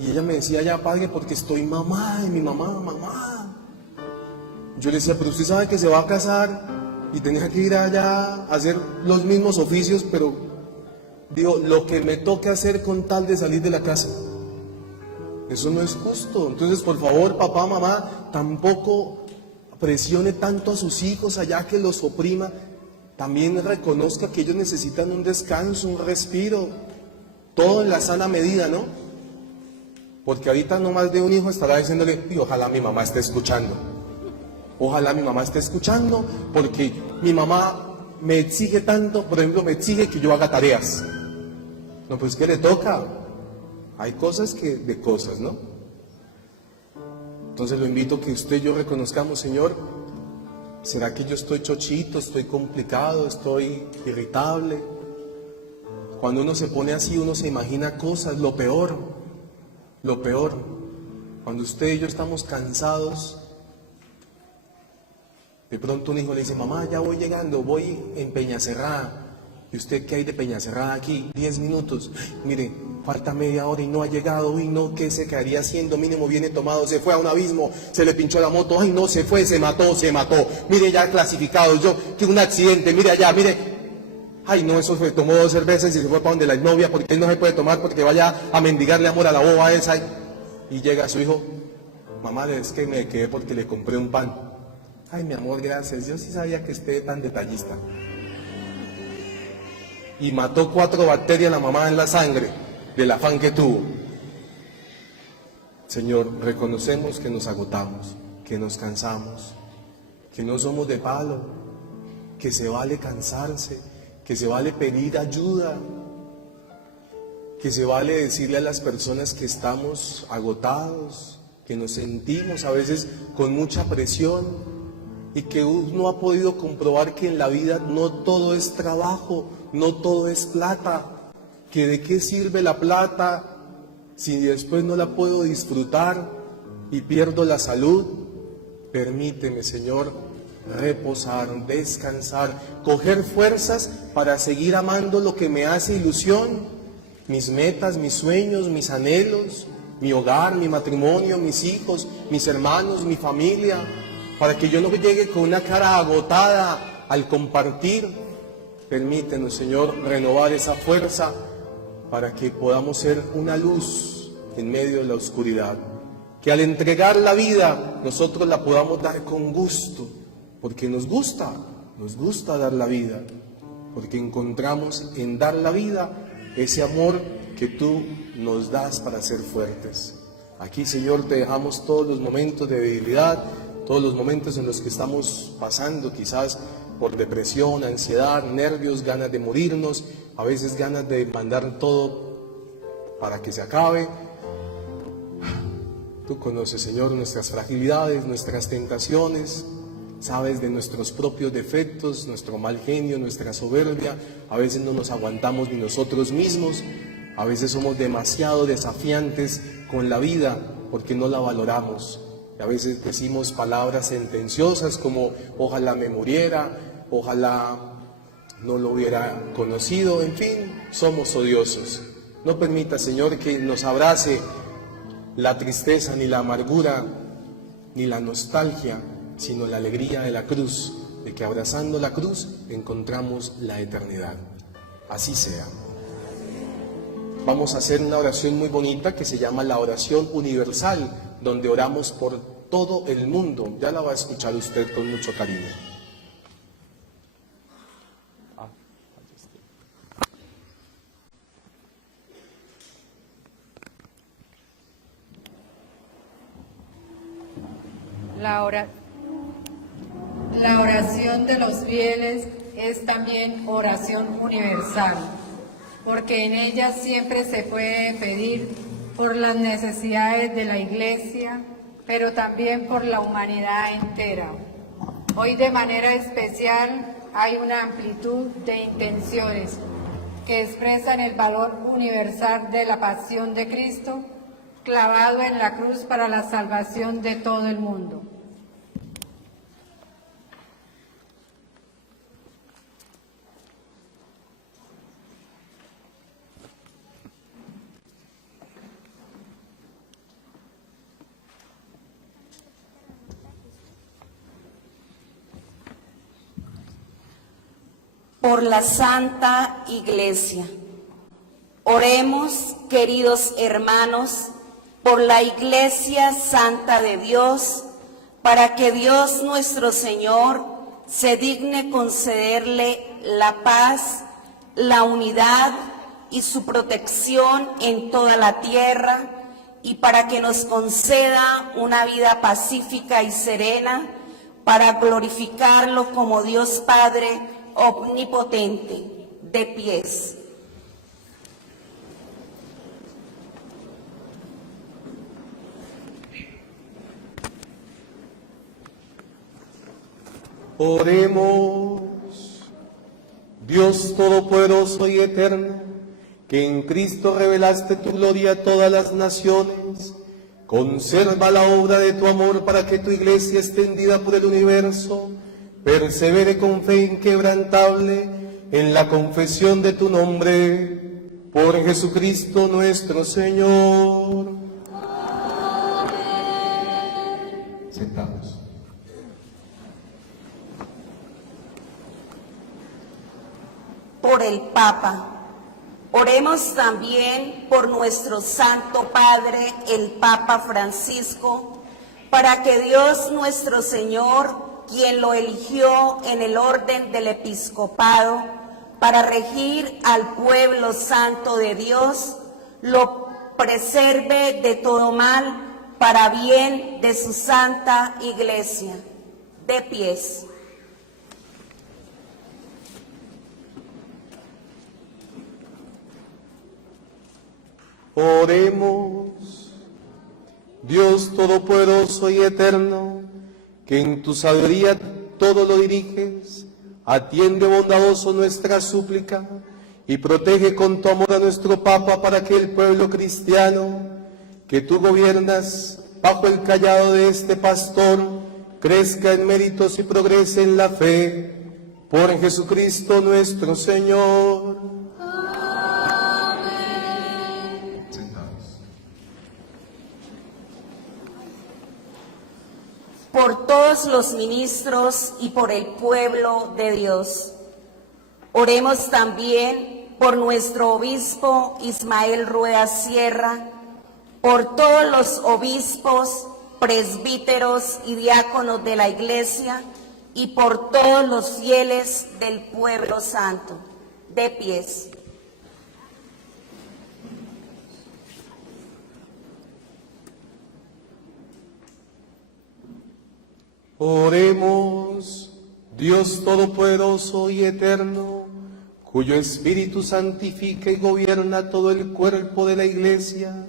Y ella me decía, ya padre, porque estoy mamá, y mi mamá. Yo le decía, pero usted sabe que se va a casar y tenía que ir allá a hacer los mismos oficios, pero digo, lo que me toque hacer con tal de salir de la casa. Eso no es justo. Entonces, por favor, papá, mamá, tampoco presione tanto a sus hijos allá que los oprima. También reconozca que ellos necesitan un descanso, un respiro. Todo en la sana medida, ¿no? Porque ahorita no más de un hijo estará diciéndole, y ojalá mi mamá esté escuchando. Ojalá mi mamá esté escuchando, porque mi mamá me exige tanto, por ejemplo, me exige que yo haga tareas. No, pues ¿qué le toca? Hay cosas de cosas, ¿no? Entonces lo invito a que usted y yo reconozcamos, Señor, ¿será que yo estoy chochito, estoy complicado, estoy irritable? Cuando uno se pone así, uno se imagina cosas, lo peor. Cuando usted y yo estamos cansados, de pronto un hijo le dice, mamá, ya voy llegando, voy en Peñacerrada. ¿Y usted qué hay de Peñacerrada aquí? 10 minutos. Mire, falta media hora y no ha llegado. Uy, no, ¿qué se quedaría haciendo? Mínimo viene tomado, se fue a un abismo, se le pinchó la moto. Ay, no, se fue, se mató. Mire, ya clasificado, que un accidente, mire allá, mire. Ay, no, eso fue, tomó 2 cervezas y se fue para donde la novia, porque él no se puede tomar porque vaya a mendigarle amor a la boba esa. Y llega su hijo, mamá, es que me quedé porque le compré un pan. Ay, mi amor, gracias, yo sí sabía que esté tan detallista. Y mató 4 bacterias la mamá en la sangre del afán que tuvo. Señor, reconocemos que nos agotamos, que nos cansamos, que no somos de palo, que se vale cansarse, que se vale pedir ayuda, que se vale decirle a las personas que estamos agotados, que nos sentimos a veces con mucha presión y que uno ha podido comprobar que en la vida no todo es trabajo, no todo es plata, que de qué sirve la plata si después no la puedo disfrutar y pierdo la salud. Permíteme, Señor, reposar, descansar, coger fuerzas para seguir amando lo que me hace ilusión, mis metas, mis sueños, mis anhelos, mi hogar, mi matrimonio, mis hijos, mis hermanos, mi familia, para que yo no llegue con una cara agotada al compartir. Permítenos, Señor, renovar esa fuerza para que podamos ser una luz en medio de la oscuridad. Que al entregar la vida, nosotros la podamos dar con gusto, porque nos gusta dar la vida, porque encontramos en dar la vida ese amor que tú nos das para ser fuertes. Aquí, Señor, te dejamos todos los momentos de debilidad, todos los momentos en los que estamos pasando quizás por depresión, ansiedad, nervios, ganas de morirnos, a veces ganas de mandar todo para que se acabe. Tú conoces, Señor, nuestras fragilidades, nuestras tentaciones, sabes de nuestros propios defectos, nuestro mal genio, nuestra soberbia. A veces no nos aguantamos ni nosotros mismos, a veces somos demasiado desafiantes con la vida porque no la valoramos. Y a veces decimos palabras sentenciosas como ojalá me muriera, ojalá no lo hubiera conocido, en fin, somos odiosos. No permita, Señor, que nos abrace la tristeza, ni la amargura, ni la nostalgia, sino la alegría de la cruz, de que abrazando la cruz encontramos la eternidad. Así sea. Vamos a hacer una oración muy bonita que se llama la oración universal, donde oramos por todo el mundo. Ya la va a escuchar usted con mucho cariño. La oración de los fieles es también oración universal, porque en ella siempre se puede pedir por las necesidades de la Iglesia, pero también por la humanidad entera. Hoy de manera especial hay una amplitud de intenciones que expresan el valor universal de la pasión de Cristo, clavado en la cruz para la salvación de todo el mundo. Por la Santa Iglesia. Oremos, queridos hermanos, por la Iglesia Santa de Dios, para que Dios nuestro Señor se digne concederle la paz, la unidad y su protección en toda la tierra, y para que nos conceda una vida pacífica y serena, para glorificarlo como Dios Padre omnipotente. De pies. Oremos. Dios todopoderoso y eterno, que en Cristo revelaste tu gloria a todas las naciones, conserva la obra de tu amor para que tu iglesia extendida por el universo persevere con fe inquebrantable en la confesión de tu nombre, por Jesucristo nuestro Señor. Amén. Sentados. Por el Papa. Oremos también por nuestro Santo Padre, el Papa Francisco, para que Dios nuestro Señor, quien lo eligió en el orden del episcopado para regir al pueblo santo de Dios, lo preserve de todo mal para bien de su santa Iglesia. De pies. Oremos. Dios todopoderoso y eterno, que en tu sabiduría todo lo diriges, atiende bondadoso nuestra súplica y protege con tu amor a nuestro Papa, para que el pueblo cristiano que tú gobiernas bajo el cayado de este pastor crezca en méritos y progrese en la fe, por Jesucristo nuestro Señor. Amén. Sentados. Por todos los ministros y por el pueblo de Dios. Oremos también por nuestro obispo Ismael Rueda Sierra, por todos los obispos, presbíteros y diáconos de la Iglesia, y por todos los fieles del pueblo santo. De pies. Oremos. Dios todopoderoso y eterno, cuyo Espíritu santifica y gobierna todo el cuerpo de la Iglesia,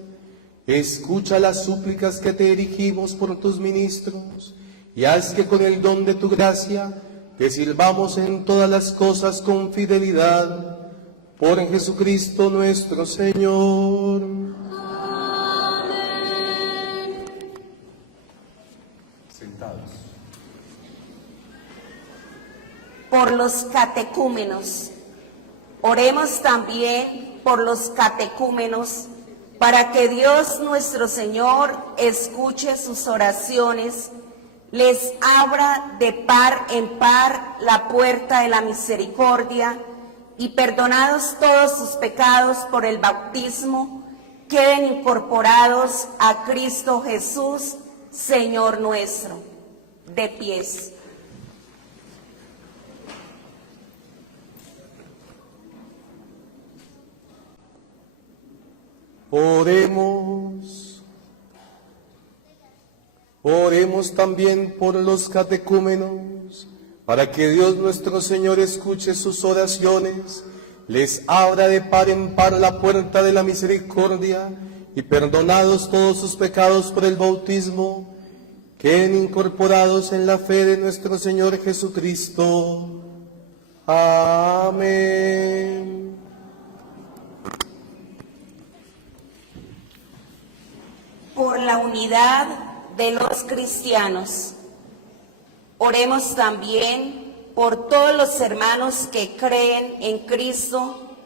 escucha las súplicas que te dirigimos por tus ministros, y haz que con el don de tu gracia te sirvamos en todas las cosas con fidelidad, por Jesucristo nuestro Señor. Amén. Sentados. Por los catecúmenos. Oremos también por los catecúmenos, para que Dios nuestro Señor escuche sus oraciones, les abra de par en par la puerta de la misericordia, y perdonados todos sus pecados por el bautismo, queden incorporados a Cristo Jesús, Señor nuestro. De pies. Oremos. Oremos también por los catecúmenos, para que Dios nuestro Señor escuche sus oraciones, les abra de par en par la puerta de la misericordia, y perdonados todos sus pecados por el bautismo, queden incorporados en la fe de nuestro Señor Jesucristo. Amén. Por la unidad de los cristianos. Oremos también por todos los hermanos que creen en Cristo,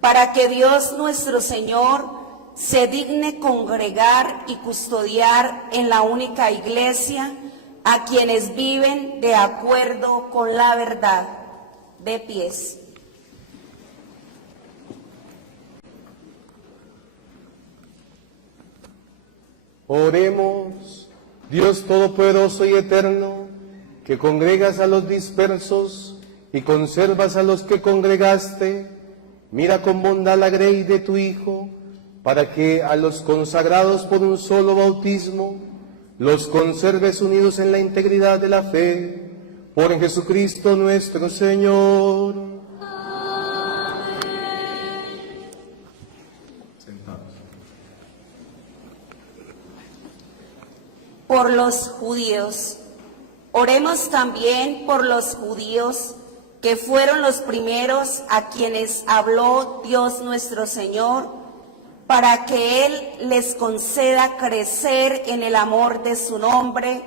para que Dios nuestro Señor se digne congregar y custodiar en la única iglesia a quienes viven de acuerdo con la verdad. De pies. Oremos, Dios Todopoderoso y Eterno, que congregas a los dispersos y conservas a los que congregaste, mira con bondad la grey de tu Hijo, para que a los consagrados por un solo bautismo, los conserves unidos en la integridad de la fe, por Jesucristo nuestro Señor. Por los judíos. Oremos también por los judíos, que fueron los primeros a quienes habló Dios nuestro Señor, para que Él les conceda crecer en el amor de su nombre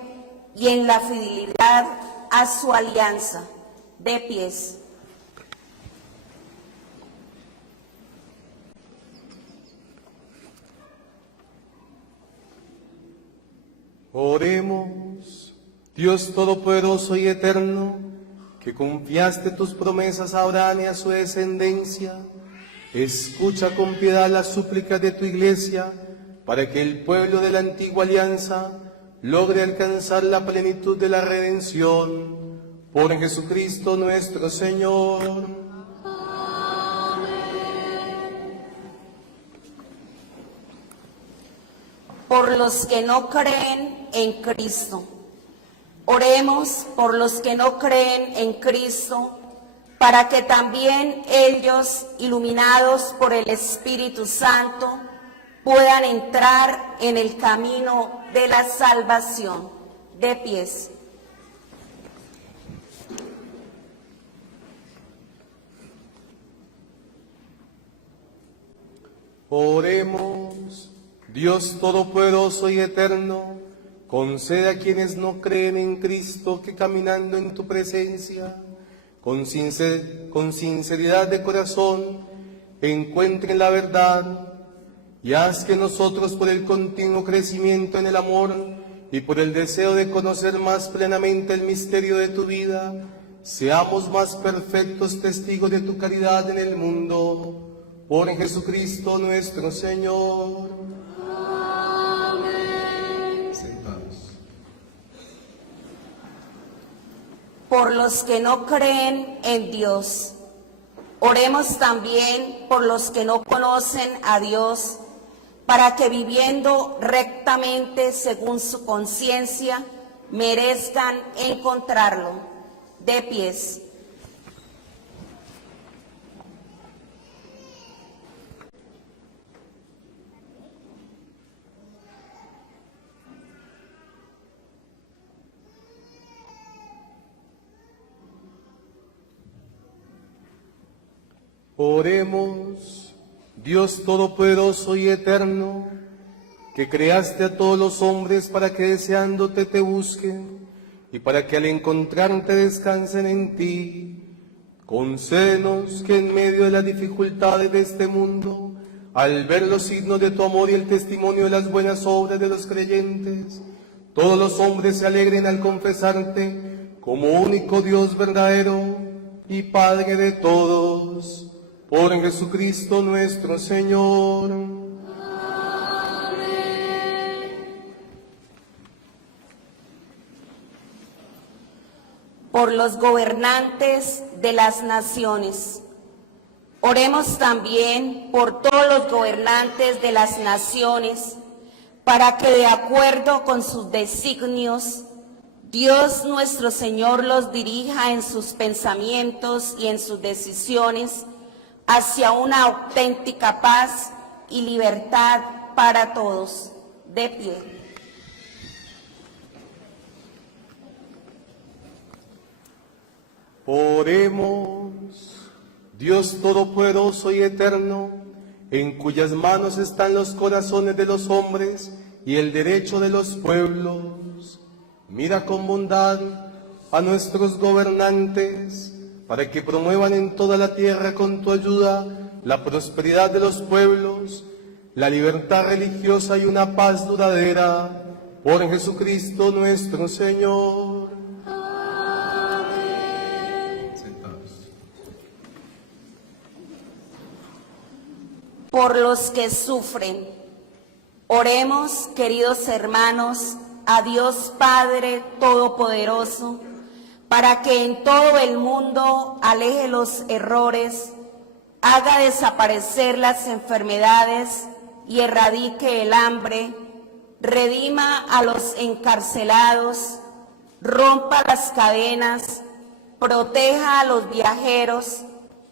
y en la fidelidad a su alianza. De pies. Oremos, Dios Todopoderoso y Eterno, que confiaste tus promesas a Abraham y a su descendencia, escucha con piedad las súplicas de tu Iglesia, para que el pueblo de la antigua alianza logre alcanzar la plenitud de la redención, por Jesucristo nuestro Señor. Por los que no creen en Cristo. Oremos por los que no creen en Cristo, para que también ellos, iluminados por el Espíritu Santo, puedan entrar en el camino de la salvación. De pies. Oremos, Dios Todopoderoso y Eterno, concede a quienes no creen en Cristo que caminando en tu presencia, con sinceridad de corazón, encuentren la verdad, y haz que nosotros, por el continuo crecimiento en el amor y por el deseo de conocer más plenamente el misterio de tu vida, seamos más perfectos testigos de tu caridad en el mundo, por Jesucristo nuestro Señor. Amén. Sentados. Por los que no creen en Dios. Oremos también por los que no conocen a Dios, para que viviendo rectamente según su conciencia, merezcan encontrarlo. De pies. Oremos, Dios Todopoderoso y Eterno, que creaste a todos los hombres para que deseándote te busquen y para que al encontrarte descansen en ti. Concédenos que en medio de las dificultades de este mundo, al ver los signos de tu amor y el testimonio de las buenas obras de los creyentes, todos los hombres se alegren al confesarte como único Dios verdadero y Padre de todos, por Jesucristo nuestro Señor. Por los gobernantes de las naciones. Oremos también por todos los gobernantes de las naciones, para que de acuerdo con sus designios, Dios nuestro Señor los dirija en sus pensamientos y en sus decisiones hacia una auténtica paz y libertad para todos. De pie. Oremos. Dios Todopoderoso y Eterno, en cuyas manos están los corazones de los hombres y el derecho de los pueblos, mira con bondad a nuestros gobernantes, para que promuevan en toda la tierra con tu ayuda la prosperidad de los pueblos, la libertad religiosa y una paz duradera, por Jesucristo nuestro Señor. Por los que sufren. Oremos, queridos hermanos, a Dios Padre Todopoderoso, para que en todo el mundo aleje los errores, haga desaparecer las enfermedades y erradique el hambre, redima a los encarcelados, rompa las cadenas, proteja a los viajeros,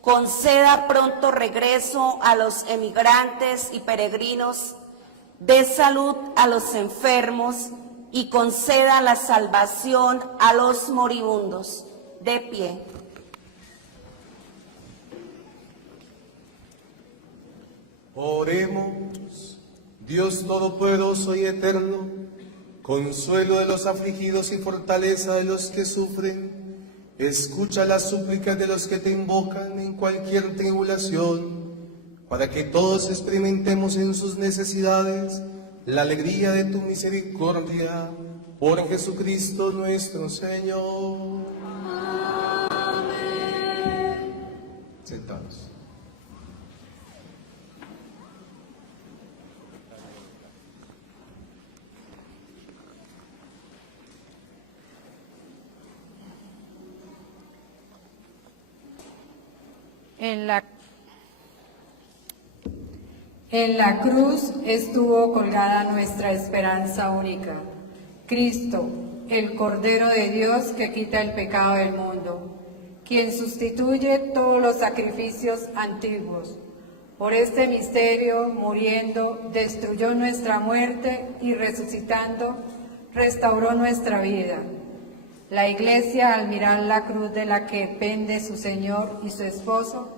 conceda pronto regreso a los emigrantes y peregrinos, dé salud a los enfermos y conceda la salvación a los moribundos. De pie. Oremos. Dios Todopoderoso y Eterno, consuelo de los afligidos y fortaleza de los que sufren, escucha las súplicas de los que te invocan en cualquier tribulación, para que todos experimentemos en sus necesidades la alegría de tu misericordia, por Jesucristo nuestro Señor. Amén. Sentados. En la cruz estuvo colgada nuestra esperanza única, Cristo, el Cordero de Dios que quita el pecado del mundo, quien sustituye todos los sacrificios antiguos. Por este misterio, muriendo, destruyó nuestra muerte y resucitando, restauró nuestra vida. La Iglesia, al mirar la cruz de la que pende su Señor y su esposo,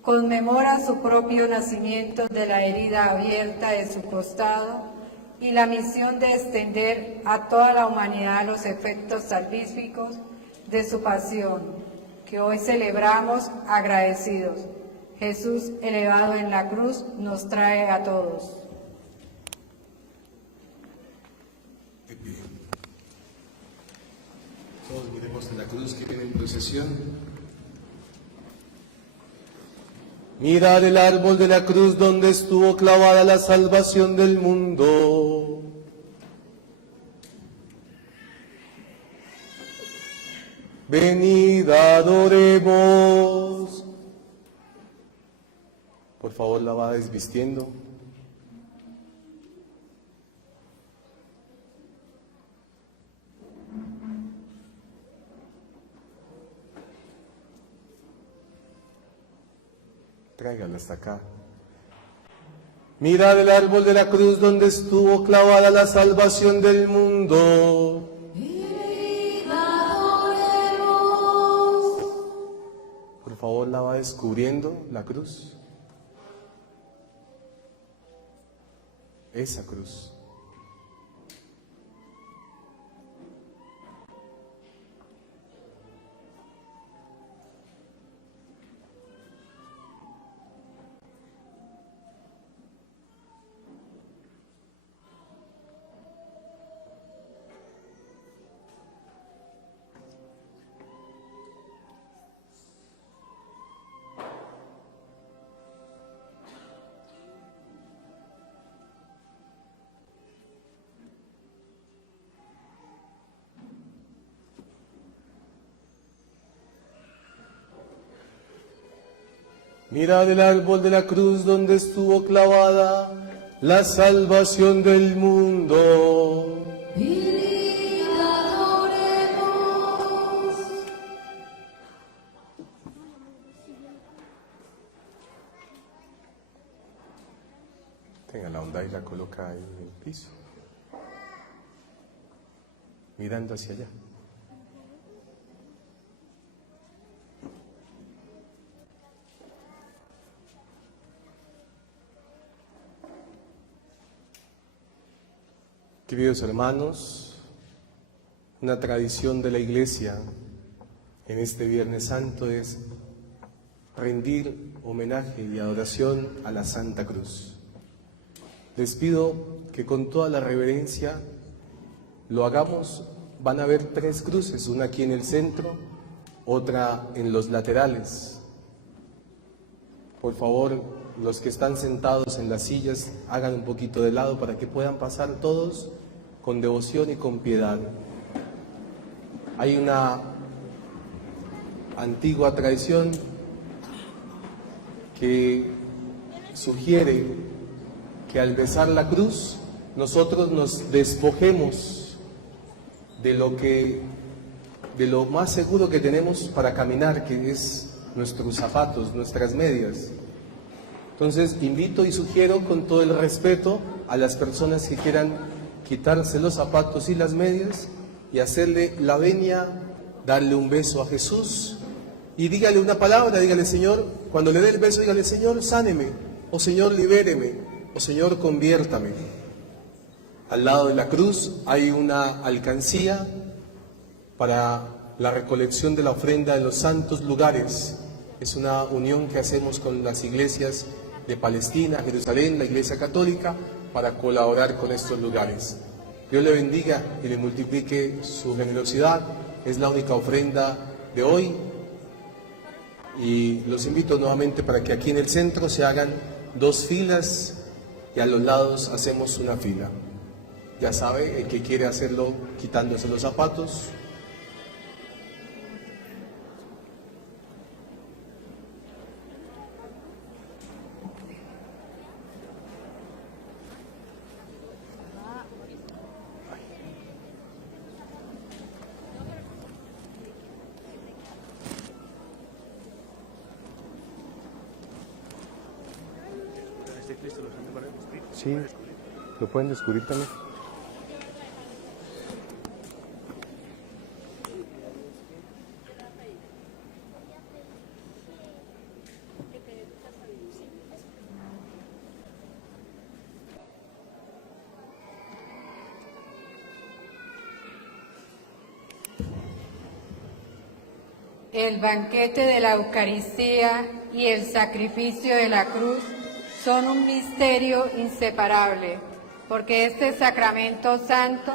conmemora su propio nacimiento de la herida abierta de su costado y la misión de extender a toda la humanidad los efectos salvíficos de su pasión, que hoy celebramos agradecidos. Jesús, elevado en la cruz, nos trae a todos. Todos miremos en la cruz que viene en procesión. Mirad el árbol de la cruz donde estuvo clavada la salvación del mundo. Venid, adoremos. Por favor, la va desvistiendo. Tráigala hasta acá. Mirad el árbol de la cruz donde estuvo clavada la salvación del mundo. Por favor, la va descubriendo la cruz. Esa cruz. Mirad el árbol de la cruz donde estuvo clavada la salvación del mundo. Y adoremos. Tenga la onda y la coloca ahí en el piso, mirando hacia allá. Queridos hermanos, una tradición de la Iglesia en este Viernes Santo es rendir homenaje y adoración a la Santa Cruz. Les pido que con toda la reverencia lo hagamos. Van a ver 3 cruces, una aquí en el centro, otra en los laterales. Por favor, los que están sentados en las sillas, hagan un poquito de lado para que puedan pasar todos con devoción y con piedad. Hay una antigua tradición que sugiere que al besar la cruz nosotros nos despojemos de lo más seguro que tenemos para caminar, que es nuestros zapatos, nuestras medias. Entonces invito y sugiero con todo el respeto a las personas que quieran quitarse los zapatos y las medias y hacerle la venia, darle un beso a Jesús y dígale una palabra, dígale: Señor, cuando le dé el beso, dígale: Señor, sáneme, o Señor, libéreme, o Señor, conviértame. Al lado de la cruz hay una alcancía para la recolección de la ofrenda en los santos lugares. Es una unión que hacemos con las iglesias de Palestina, Jerusalén, la Iglesia Católica, para colaborar con estos lugares. Dios le bendiga y le multiplique su generosidad. Es la única ofrenda de hoy. Y los invito nuevamente para que aquí en el centro se hagan 2 filas y a los lados hacemos una fila. Ya sabe, el que quiere hacerlo quitándose los zapatos. Sí, lo pueden descubrir también. El banquete de la Eucaristía y el sacrificio de la cruz son un misterio inseparable, porque este sacramento santo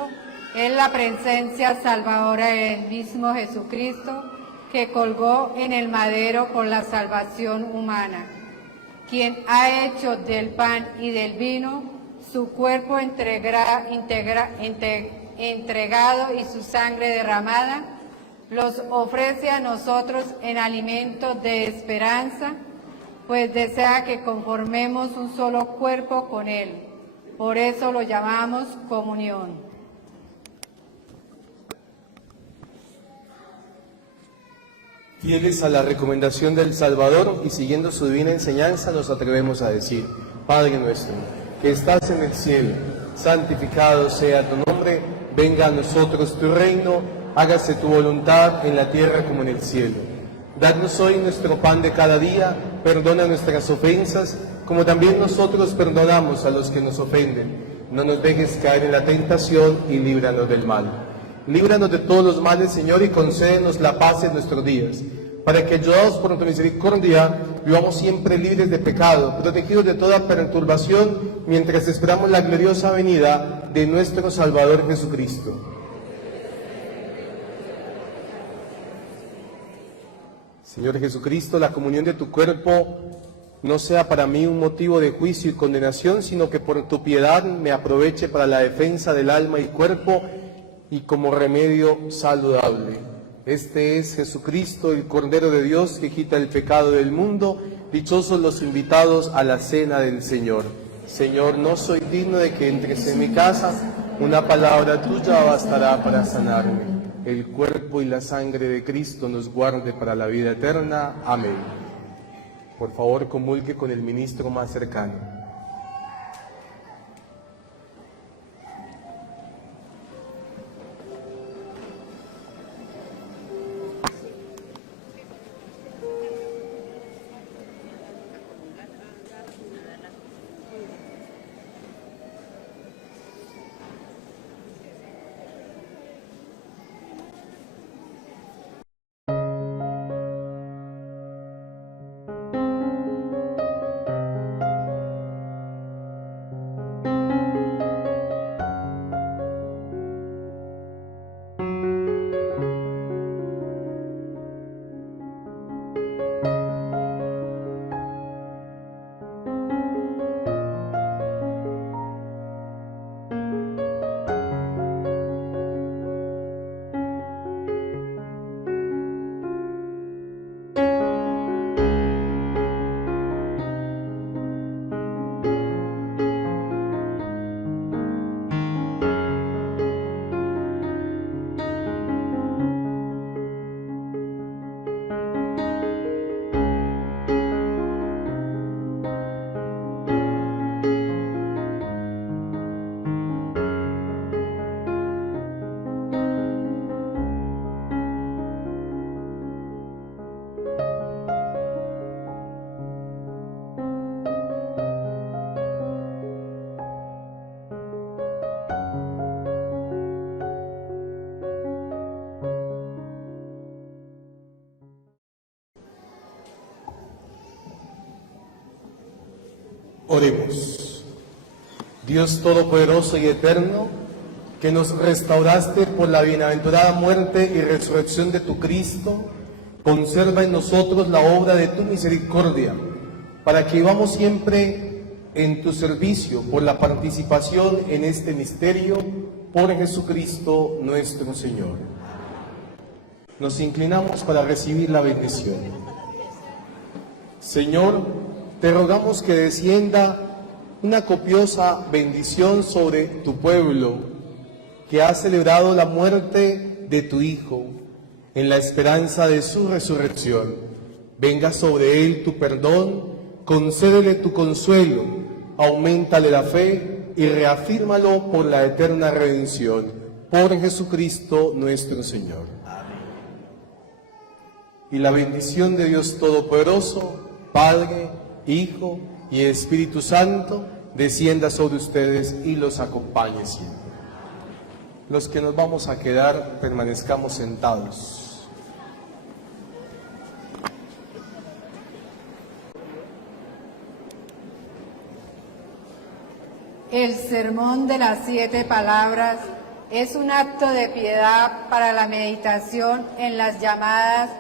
es la presencia salvadora del mismo Jesucristo, que colgó en el madero por la salvación humana, quien ha hecho del pan y del vino su cuerpo entregado y su sangre derramada, los ofrece a nosotros en alimento de esperanza, pues desea que conformemos un solo cuerpo con Él. Por eso lo llamamos comunión. Fieles a la recomendación del Salvador y siguiendo su divina enseñanza, nos atrevemos a decir: Padre nuestro, que estás en el cielo, santificado sea tu nombre, venga a nosotros tu reino, hágase tu voluntad en la tierra como en el cielo. Danos hoy nuestro pan de cada día, perdona nuestras ofensas, como también nosotros perdonamos a los que nos ofenden. No nos dejes caer en la tentación y líbranos del mal. Líbranos de todos los males, Señor, y concédenos la paz en nuestros días, para que, ayudados por tu misericordia, vivamos siempre libres de pecado, protegidos de toda perturbación, mientras esperamos la gloriosa venida de nuestro Salvador Jesucristo. Señor Jesucristo, la comunión de tu cuerpo no sea para mí un motivo de juicio y condenación, sino que por tu piedad me aproveche para la defensa del alma y cuerpo y como remedio saludable. Este es Jesucristo, el Cordero de Dios, que quita el pecado del mundo. Dichosos los invitados a la cena del Señor. Señor, no soy digno de que entres en mi casa, una palabra tuya bastará para sanarme. El cuerpo y la sangre de Cristo nos guarde para la vida eterna. Amén. Por favor, comulgue con el ministro más cercano. Oremos. Dios Todopoderoso y Eterno, que nos restauraste por la bienaventurada muerte y resurrección de tu Cristo, conserva en nosotros la obra de tu misericordia, para que vivamos siempre en tu servicio por la participación en este misterio, por Jesucristo nuestro Señor. Nos inclinamos para recibir la bendición. Señor, te rogamos que descienda una copiosa bendición sobre tu pueblo, que ha celebrado la muerte de tu Hijo, en la esperanza de su resurrección. Venga sobre él tu perdón, concédele tu consuelo, auméntale la fe y reafírmalo por la eterna redención. Por Jesucristo nuestro Señor. Y la bendición de Dios Todopoderoso, Padre, Hijo y Espíritu Santo, descienda sobre ustedes y los acompañe siempre. Los que nos vamos a quedar, permanezcamos sentados. El sermón de las 7 palabras es un acto de piedad para la meditación en las llamadas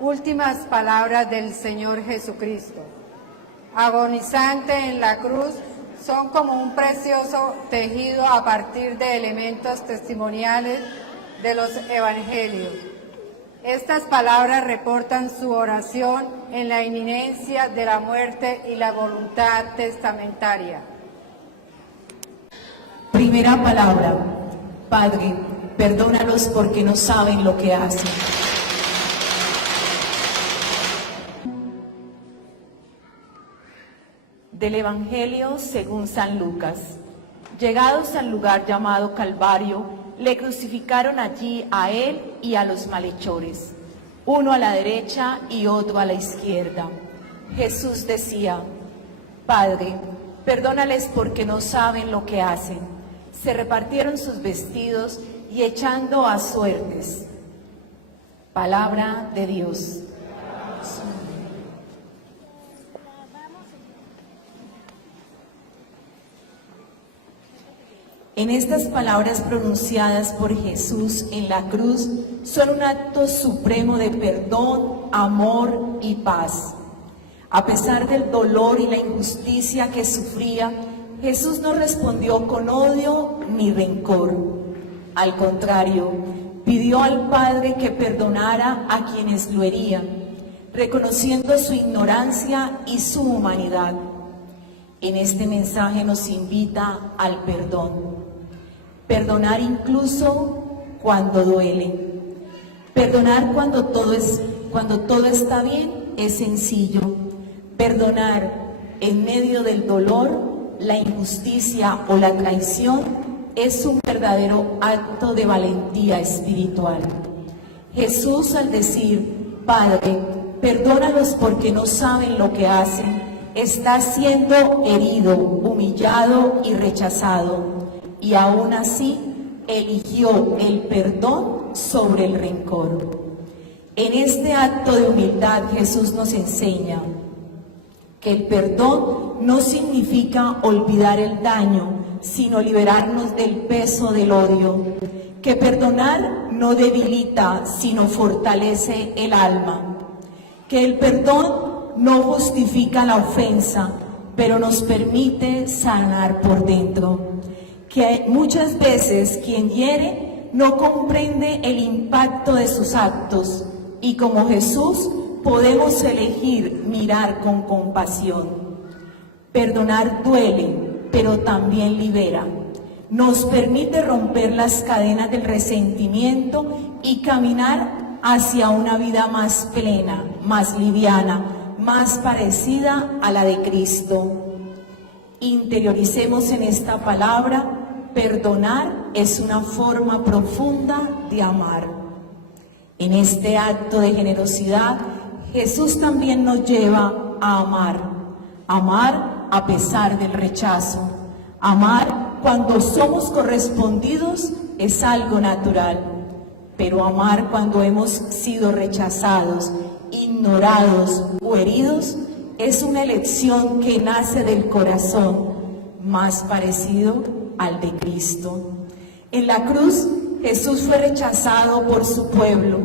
últimas palabras del Señor Jesucristo. Agonizante en la cruz, son como un precioso tejido a partir de elementos testimoniales de los evangelios. Estas palabras reportan su oración en la inminencia de la muerte y la voluntad testamentaria. Primera palabra. Padre, perdónalos porque no saben lo que hacen. Del Evangelio según San Lucas. Llegados al lugar llamado Calvario, le crucificaron allí a él y a los malhechores, uno a la derecha y otro a la izquierda. Jesús decía: Padre, perdónales porque no saben lo que hacen. Se repartieron sus vestidos y echando a suertes. Palabra de Dios. En estas palabras pronunciadas por Jesús en la cruz son un acto supremo de perdón, amor y paz. A pesar del dolor y la injusticia que sufría, Jesús no respondió con odio ni rencor. Al contrario, pidió al Padre que perdonara a quienes lo herían, reconociendo su ignorancia y su humanidad. en este mensaje nos invita al perdón. Perdonar incluso cuando duele. Perdonar cuando todo está bien es sencillo. Perdonar en medio del dolor, la injusticia o la traición es un verdadero acto de valentía espiritual. Jesús, al decir: Padre, perdónalos porque no saben lo que hacen, está siendo herido, humillado y rechazado, y aún así eligió el perdón sobre el rencor. En este acto de humildad Jesús nos enseña que el perdón no significa olvidar el daño, sino liberarnos del peso del odio, que perdonar no debilita, sino fortalece el alma, que el perdón no justifica la ofensa, pero nos permite sanar por dentro, que muchas veces quien hiere no comprende el impacto de sus actos, y como Jesús podemos elegir mirar con compasión. Perdonar duele, pero también libera. Nos permite romper las cadenas del resentimiento y caminar hacia una vida más plena, más liviana, más parecida a la de Cristo. Interioricemos en esta palabra: perdonar es una forma profunda de amar. En este acto de generosidad, Jesús también nos lleva a amar a pesar del rechazo. Amar cuando somos correspondidos es algo natural, pero amar cuando hemos sido rechazados, ignorados o heridos es una elección que nace del corazón, más parecido al de Cristo. En la cruz, Jesús fue rechazado por su pueblo,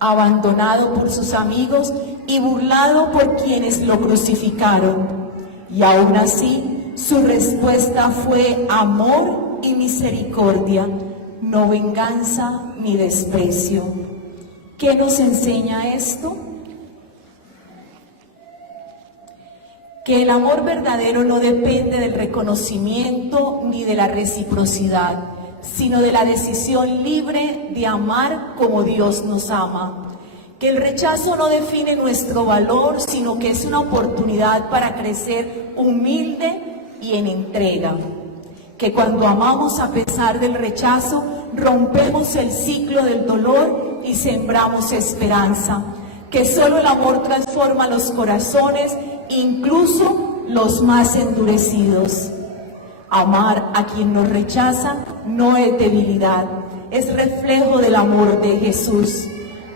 abandonado por sus amigos y burlado por quienes lo crucificaron. Y aún así, su respuesta fue amor y misericordia, no venganza ni desprecio. ¿Qué nos enseña esto? Que el amor verdadero no depende del reconocimiento ni de la reciprocidad, sino de la decisión libre de amar como Dios nos ama. Que el rechazo no define nuestro valor, sino que es una oportunidad para crecer humilde y en entrega. Que cuando amamos a pesar del rechazo, rompemos el ciclo del dolor y sembramos esperanza. Que solo el amor transforma los corazones, incluso los más endurecidos. Amar a quien nos rechaza no es debilidad, es reflejo del amor de Jesús,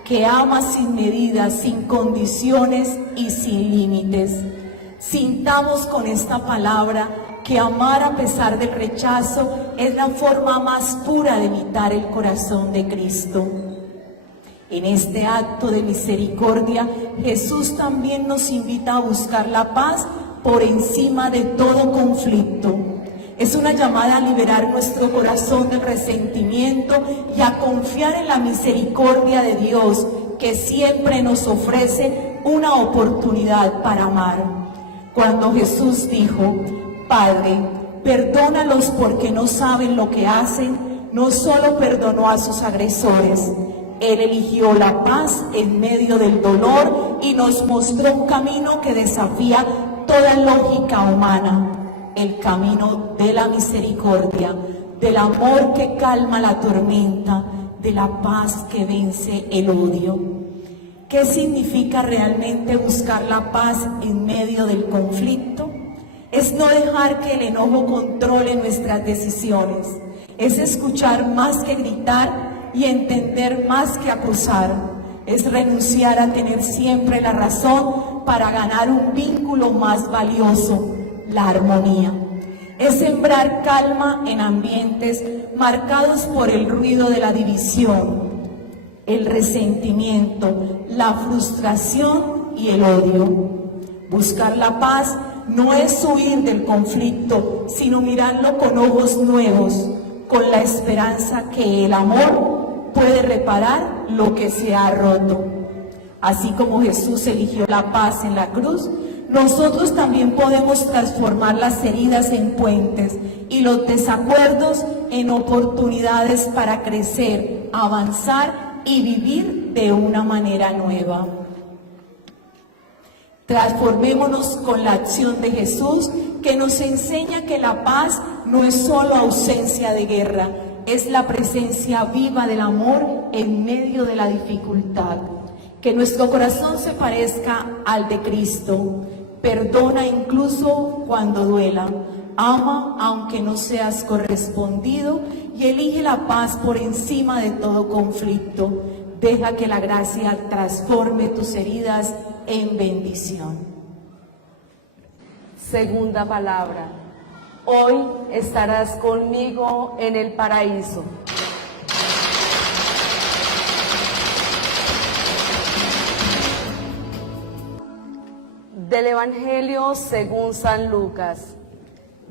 que ama sin medida, sin condiciones y sin límites. Sintamos con esta palabra que amar a pesar del rechazo es la forma más pura de imitar el corazón de Cristo. En este acto de misericordia, Jesús también nos invita a buscar la paz por encima de todo conflicto. Es una llamada a liberar nuestro corazón del resentimiento y a confiar en la misericordia de Dios, que siempre nos ofrece una oportunidad para amar. Cuando Jesús dijo: Padre, perdónalos porque no saben lo que hacen, no solo perdonó a sus agresores, Él eligió la paz en medio del dolor y nos mostró un camino que desafía toda lógica humana. El camino de la misericordia, del amor que calma la tormenta, de la paz que vence el odio. ¿Qué significa realmente buscar la paz en medio del conflicto? Es no dejar que el enojo controle nuestras decisiones. Es escuchar más que gritar y entender más que acusar. Es renunciar a tener siempre la razón para ganar un vínculo más valioso: la armonía. Es sembrar calma en ambientes marcados por el ruido de la división, el resentimiento, la frustración y el odio. Buscar la paz no es huir del conflicto, sino mirarlo con ojos nuevos, con la esperanza que el amor puede reparar lo que se ha roto. Así como Jesús eligió la paz en la cruz, nosotros también podemos transformar las heridas en puentes y los desacuerdos en oportunidades para crecer, avanzar y vivir de una manera nueva. Transformémonos con la acción de Jesús, que nos enseña que la paz no es solo ausencia de guerra, es la presencia viva del amor en medio de la dificultad. Que nuestro corazón se parezca al de Cristo. Perdona incluso cuando duela. Ama aunque no seas correspondido y elige la paz por encima de todo conflicto. Deja que la gracia transforme tus heridas en bendición. Segunda palabra. Hoy estarás conmigo en el paraíso. Del Evangelio según San Lucas.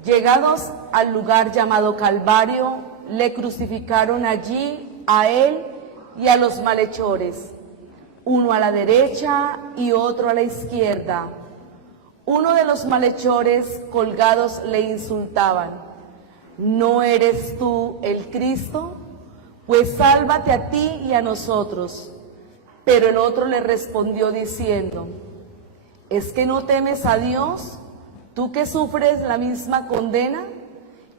Llegados al lugar llamado Calvario, le crucificaron allí a él y a los malhechores, uno a la derecha y otro a la izquierda. Uno de los malhechores colgados le insultaban: ¿no eres tú el Cristo? Pues sálvate a ti y a nosotros. Pero el otro le respondió diciendo: ¿es que no temes a Dios, tú que sufres la misma condena,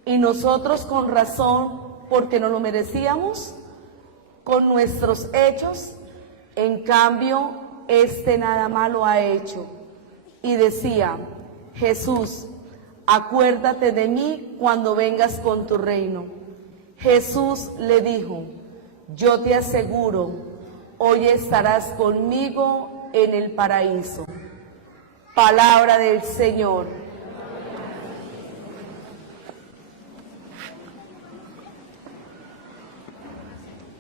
y nosotros con razón, porque no lo merecíamos, con nuestros hechos? En cambio, este nada malo ha hecho. Y decía: Jesús, acuérdate de mí cuando vengas con tu reino. Jesús le dijo: yo te aseguro, hoy estarás conmigo en el paraíso. Palabra del Señor.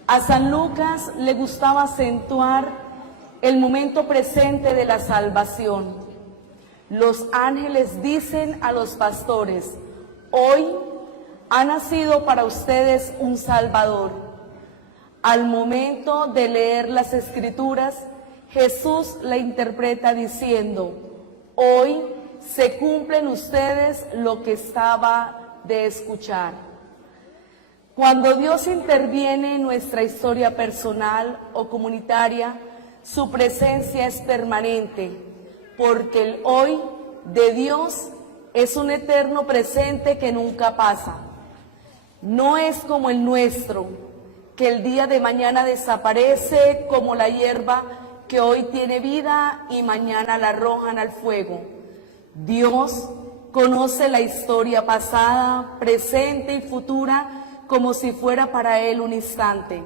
A San Lucas le gustaba acentuar el momento presente de la salvación. Los ángeles dicen a los pastores: hoy ha nacido para ustedes un Salvador. Al momento de leer las Escrituras, Jesús la interpreta diciendo: hoy se cumple en ustedes lo que estaba de escuchar. Cuando Dios interviene en nuestra historia personal o comunitaria, su presencia es permanente, porque el hoy de Dios es un eterno presente que nunca pasa. No es como el nuestro, que el día de mañana desaparece como la hierba que hoy tiene vida y mañana la arrojan al fuego. Dios conoce la historia pasada, presente y futura como si fuera para Él un instante.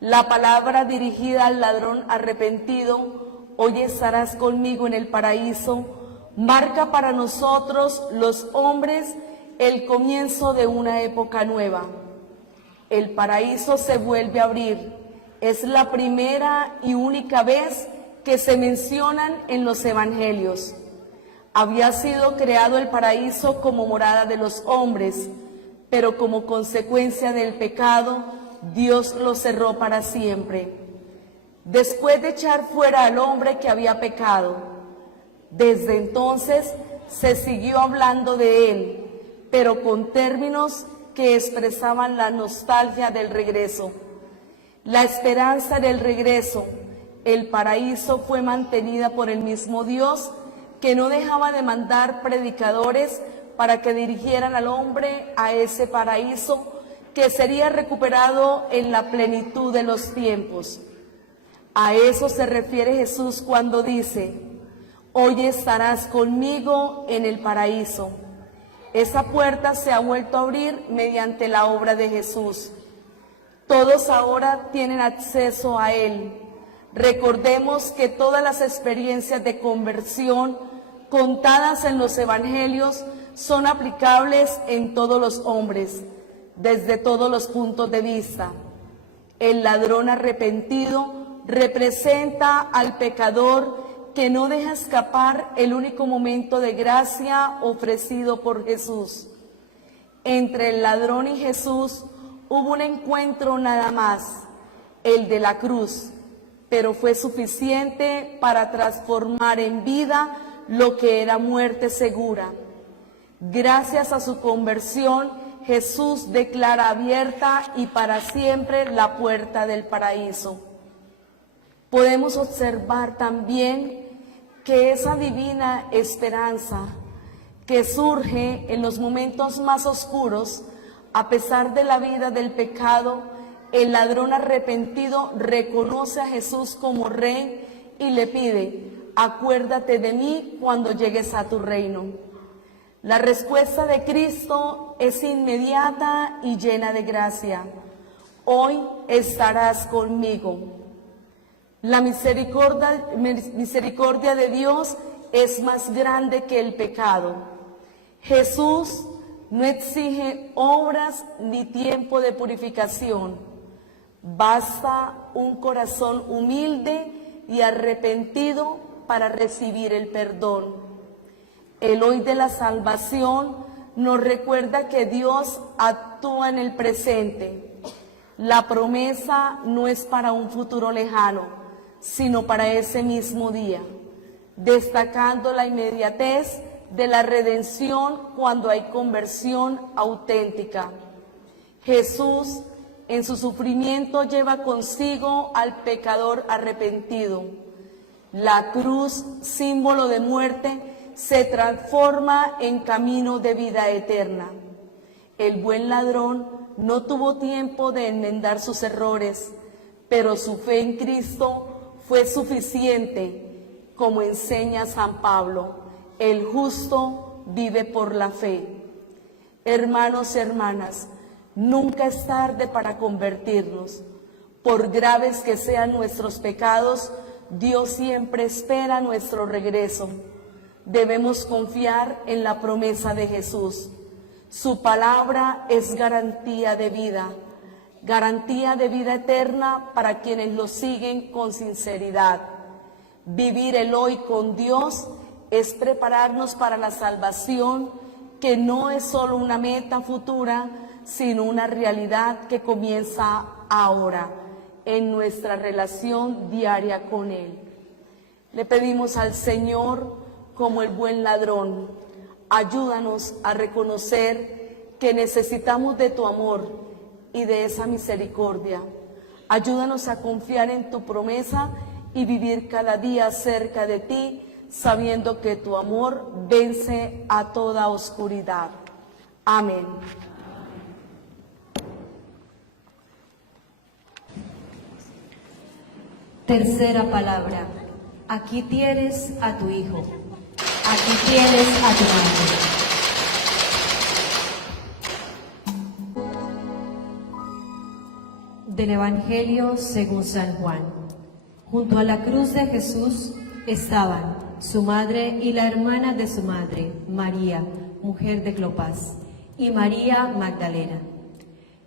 La palabra dirigida al ladrón arrepentido: hoy estarás conmigo en el paraíso, marca para nosotros los hombres el comienzo de una época nueva. El paraíso se vuelve a abrir. Es la primera y única vez que se mencionan en los evangelios. Había sido creado el paraíso como morada de los hombres, pero como consecuencia del pecado, Dios lo cerró para siempre. Después de echar fuera al hombre que había pecado, desde entonces se siguió hablando de él, pero con términos que expresaban la nostalgia del regreso. La esperanza del regreso, el paraíso, fue mantenida por el mismo Dios, que no dejaba de mandar predicadores para que dirigieran al hombre a ese paraíso que sería recuperado en la plenitud de los tiempos. A eso se refiere Jesús cuando dice: hoy estarás conmigo en el paraíso. Esa puerta se ha vuelto a abrir mediante la obra de Jesús. Todos ahora tienen acceso a Él. Recordemos que todas las experiencias de conversión contadas en los evangelios son aplicables en todos los hombres, desde todos los puntos de vista. El ladrón arrepentido representa al pecador que no deja escapar el único momento de gracia ofrecido por Jesús. Entre el ladrón y Jesús hubo un encuentro nada más, el de la cruz, pero fue suficiente para transformar en vida lo que era muerte segura. Gracias a su conversión, Jesús declara abierta y para siempre la puerta del paraíso. Podemos observar también que esa divina esperanza que surge en los momentos más oscuros, a pesar de la vida del pecado, el ladrón arrepentido reconoce a Jesús como Rey y le pide: acuérdate de mí cuando llegues a tu reino. La respuesta de Cristo es inmediata y llena de gracia. Hoy estarás conmigo. La misericordia de Dios es más grande que el pecado. Jesús no exige obras ni tiempo de purificación. Basta un corazón humilde y arrepentido para recibir el perdón. El hoy de la salvación nos recuerda que Dios actúa en el presente. La promesa no es para un futuro lejano, sino para ese mismo día, destacando la inmediatez de la redención cuando hay conversión auténtica. Jesús en su sufrimiento lleva consigo al pecador arrepentido. La cruz, símbolo de muerte, se transforma en camino de vida eterna. El buen ladrón no tuvo tiempo de enmendar sus errores, pero su fe en Cristo fue suficiente, como enseña San Pablo: el justo vive por la fe. Hermanos y hermanas, nunca es tarde para convertirnos. Por graves que sean nuestros pecados, Dios siempre espera nuestro regreso. Debemos confiar en la promesa de Jesús. Su palabra es garantía de vida eterna para quienes lo siguen con sinceridad. Vivir el hoy con Dios es prepararnos para la salvación, que no es solo una meta futura, sino una realidad que comienza ahora, en nuestra relación diaria con Él. Le pedimos al Señor, como el buen ladrón, ayúdanos a reconocer que necesitamos de tu amor y de esa misericordia. Ayúdanos a confiar en tu promesa y vivir cada día cerca de ti, sabiendo que tu amor vence a toda oscuridad. Amén. Tercera palabra. Aquí tienes a tu hijo. Aquí tienes a tu madre. Del Evangelio según San Juan. Junto a la cruz de Jesús estaban su madre y la hermana de su madre, María, mujer de Clopas, y María Magdalena.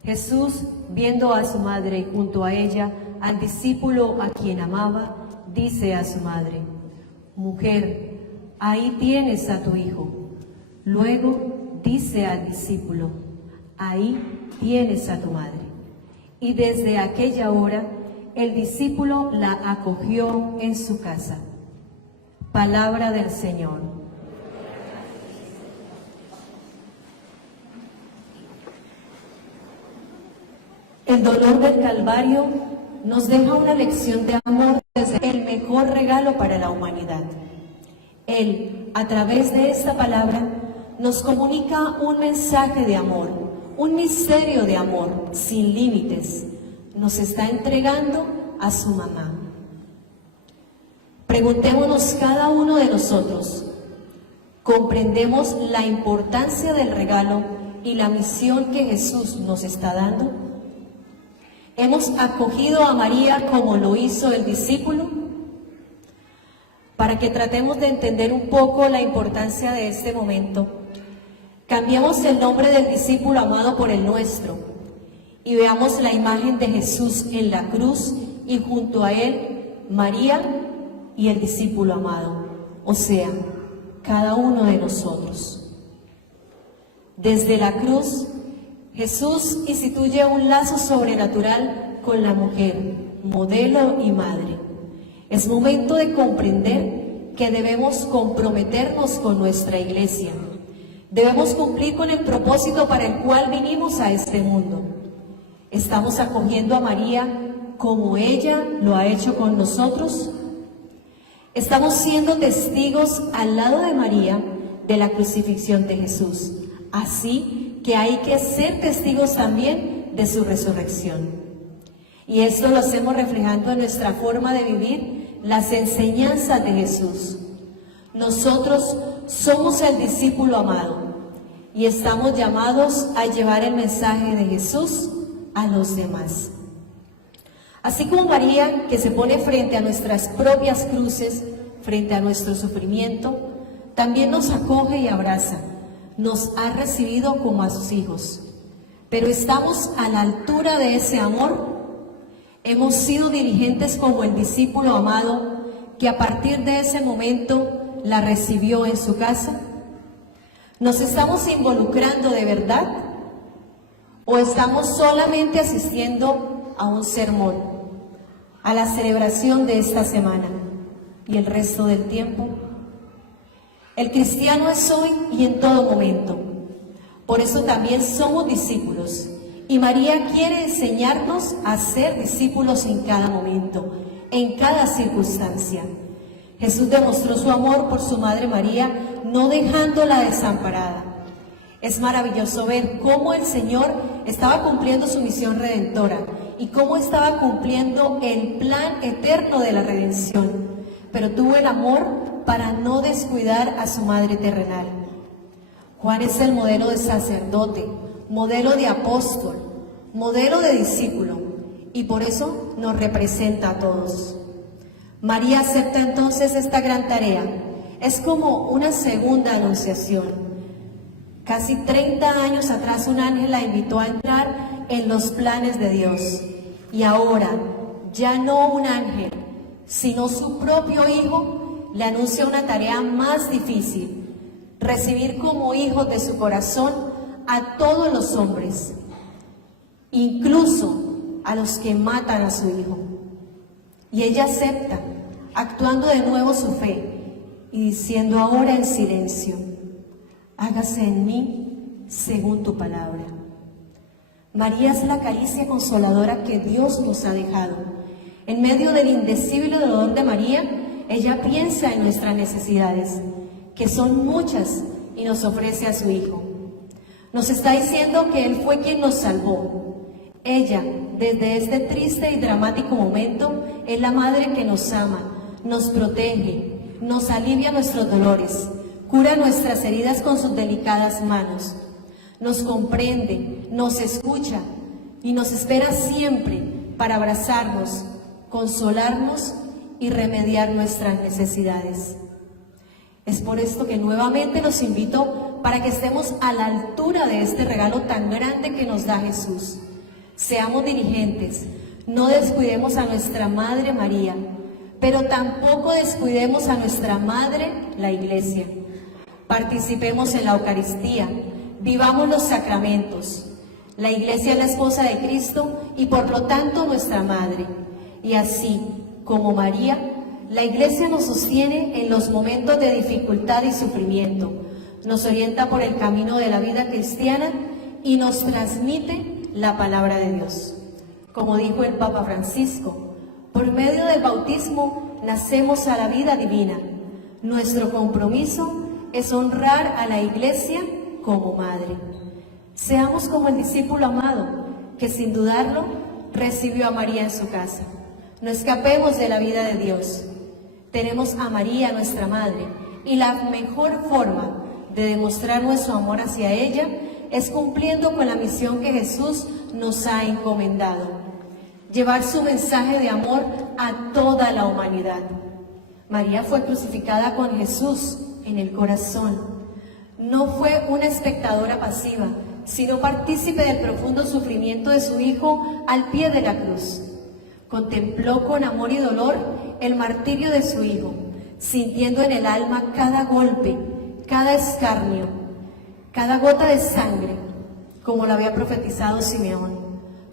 Jesús, viendo a su madre y junto a ella al discípulo a quien amaba, dice a su madre: Mujer, ahí tienes a tu hijo. Luego dice al discípulo: Ahí tienes a tu madre. Y desde aquella hora el discípulo la acogió en su casa. Palabra del Señor. El dolor del Calvario nos deja una lección de amor desde el mejor regalo para la humanidad. Él, a través de esta palabra, nos comunica un mensaje de amor, un misterio de amor sin límites. Nos está entregando a su mamá. Preguntémonos cada uno de nosotros, ¿comprendemos la importancia del regalo y la misión que Jesús nos está dando? ¿Hemos acogido a María como lo hizo el discípulo? Para que tratemos de entender un poco la importancia de este momento, cambiemos el nombre del discípulo amado por el nuestro y veamos la imagen de Jesús en la cruz y junto a él María y el discípulo amado, o sea, cada uno de nosotros. Desde la cruz, Jesús instituye un lazo sobrenatural con la mujer, modelo y madre. Es momento de comprender que debemos comprometernos con nuestra iglesia. Debemos cumplir con el propósito para el cual vinimos a este mundo. ¿Estamos acogiendo a María como ella lo ha hecho con nosotros? Estamos siendo testigos al lado de María de la crucifixión de Jesús. Así que hay que ser testigos también de su resurrección. Y esto lo hacemos reflejando en nuestra forma de vivir las enseñanzas de Jesús. Nosotros somos el discípulo amado y estamos llamados a llevar el mensaje de Jesús a los demás. Así como María, que se pone frente a nuestras propias cruces, frente a nuestro sufrimiento, también nos acoge y abraza, nos ha recibido como a sus hijos. Pero ¿estamos a la altura de ese amor? ¿Hemos sido diligentes como el discípulo amado que a partir de ese momento la recibió en su casa? ¿Nos estamos involucrando de verdad? ¿O estamos solamente asistiendo a un sermón, a la celebración de esta semana y el resto del tiempo? El cristiano es hoy y en todo momento. Por eso también somos discípulos. Y María quiere enseñarnos a ser discípulos en cada momento, en cada circunstancia. Jesús demostró su amor por su Madre María, no dejándola desamparada. Es maravilloso ver cómo el Señor estaba cumpliendo su misión redentora y cómo estaba cumpliendo el plan eterno de la redención, pero tuvo el amor para no descuidar a su Madre terrenal. Juan es el modelo de sacerdote, modelo de apóstol, modelo de discípulo, y por eso nos representa a todos. María acepta entonces esta gran tarea. Es como una segunda anunciación. Casi 30 años atrás un ángel la invitó a entrar en los planes de Dios. Y ahora, ya no un ángel, sino su propio Hijo, le anuncia una tarea más difícil: recibir como hijos de su corazón a todos los hombres, incluso a los que matan a su Hijo. Y ella acepta, actuando de nuevo su fe y diciendo ahora en silencio: hágase en mí según tu palabra. María es la caricia consoladora que Dios nos ha dejado. En medio del indecible dolor de María, ella piensa en nuestras necesidades, que son muchas, y nos ofrece a su Hijo. Nos está diciendo que Él fue quien nos salvó. Ella, desde este triste y dramático momento, es la madre que nos ama, nos protege, nos alivia nuestros dolores, cura nuestras heridas con sus delicadas manos, nos comprende, nos escucha y nos espera siempre para abrazarnos, consolarnos y remediar nuestras necesidades. Es por esto que nuevamente los invito para que estemos a la altura de este regalo tan grande que nos da Jesús. Seamos diligentes, no descuidemos a nuestra Madre María, pero tampoco descuidemos a nuestra Madre, la Iglesia. Participemos en la Eucaristía, vivamos los sacramentos. La Iglesia es la esposa de Cristo y por lo tanto nuestra Madre. Y así como María, la Iglesia nos sostiene en los momentos de dificultad y sufrimiento, nos orienta por el camino de la vida cristiana y nos transmite la palabra de Dios. Como dijo el Papa Francisco, por medio del bautismo nacemos a la vida divina. Nuestro compromiso es honrar a la Iglesia como madre. Seamos como el discípulo amado, que sin dudarlo recibió a María en su casa. No escapemos de la vida de Dios. Tenemos a María, nuestra madre, y la mejor forma de demostrar nuestro amor hacia ella es cumpliendo con la misión que Jesús nos ha encomendado: llevar su mensaje de amor a toda la humanidad. María fue crucificada con Jesús en el corazón. No fue una espectadora pasiva, sino partícipe del profundo sufrimiento de su Hijo al pie de la cruz. Contempló con amor y dolor el martirio de su Hijo, sintiendo en el alma cada golpe, cada escarnio, cada gota de sangre, como lo había profetizado Simeón.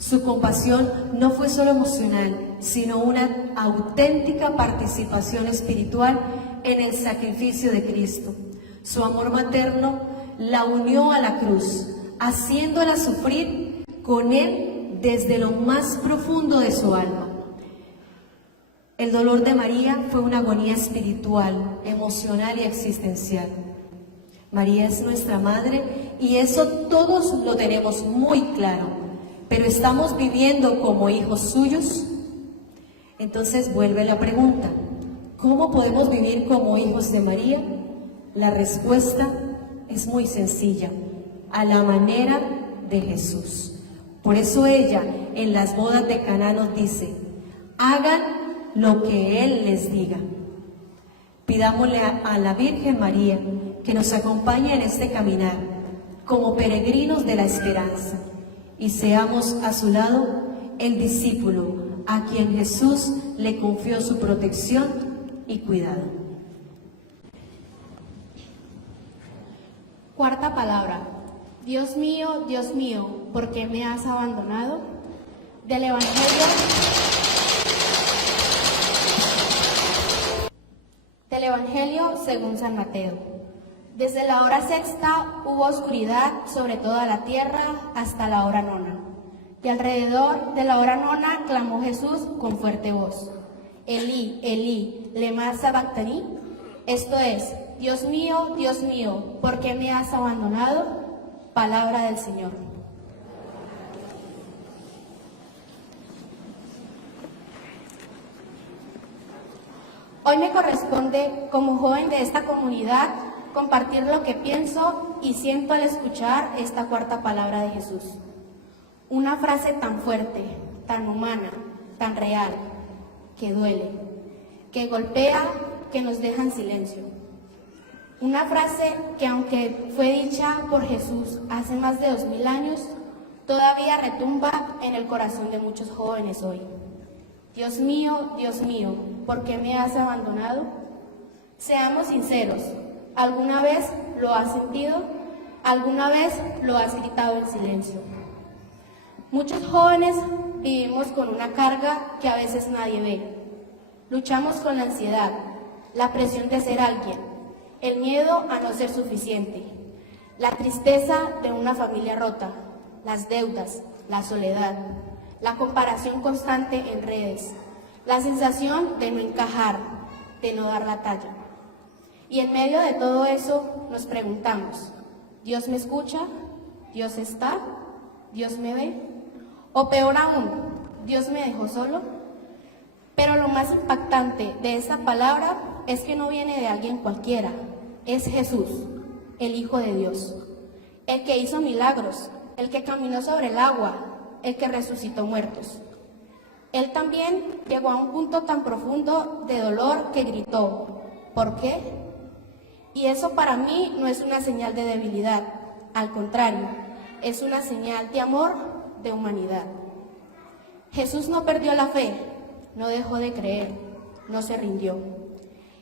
Su compasión no fue solo emocional, sino una auténtica participación espiritual en el sacrificio de Cristo. Su amor materno la unió a la cruz, haciéndola sufrir con Él desde lo más profundo de su alma. El dolor de María fue una agonía espiritual, emocional y existencial. María es nuestra madre y eso todos lo tenemos muy claro, pero ¿estamos viviendo como hijos suyos? Entonces vuelve la pregunta, ¿cómo podemos vivir como hijos de María? La respuesta es muy sencilla, a la manera de Jesús. Por eso ella en las bodas de Caná nos dice, hagan lo que Él les diga. Pidámosle a la Virgen María que nos acompañe en este caminar como peregrinos de la esperanza y seamos a su lado el discípulo a quien Jesús le confió su protección y cuidado. Cuarta palabra. Dios mío, ¿por qué me has abandonado? Del Evangelio según San Mateo. Desde la hora sexta hubo oscuridad sobre toda la tierra hasta la hora nona. Y alrededor de la hora nona clamó Jesús con fuerte voz. Elí, Elí, lema sabactani. Esto es, Dios mío, ¿por qué me has abandonado? Palabra del Señor. Hoy me corresponde, como joven de esta comunidad, compartir lo que pienso y siento al escuchar esta cuarta palabra de Jesús. Una frase tan fuerte, tan humana, tan real, que duele, que golpea, que nos deja en silencio. Una frase que, aunque fue dicha por Jesús hace más de 2000 años, todavía retumba en el corazón de muchos jóvenes hoy. Dios mío, ¿por qué me has abandonado? Seamos sinceros, ¿alguna vez lo has sentido? ¿Alguna vez lo has gritado en silencio? Muchos jóvenes vivimos con una carga que a veces nadie ve. Luchamos con la ansiedad, la presión de ser alguien, el miedo a no ser suficiente, la tristeza de una familia rota, las deudas, la soledad, la comparación constante en redes, la sensación de no encajar, de no dar la talla. Y en medio de todo eso nos preguntamos, ¿Dios me escucha? ¿Dios está? ¿Dios me ve? O peor aún, ¿Dios me dejó solo? Pero lo más impactante de esta palabra es que no viene de alguien cualquiera, es Jesús, el Hijo de Dios, el que hizo milagros, el que caminó sobre el agua, el que resucitó muertos. Él también llegó a un punto tan profundo de dolor que gritó, ¿por qué? Y eso para mí no es una señal de debilidad, al contrario, es una señal de amor, de humanidad. Jesús no perdió la fe, no dejó de creer, no se rindió.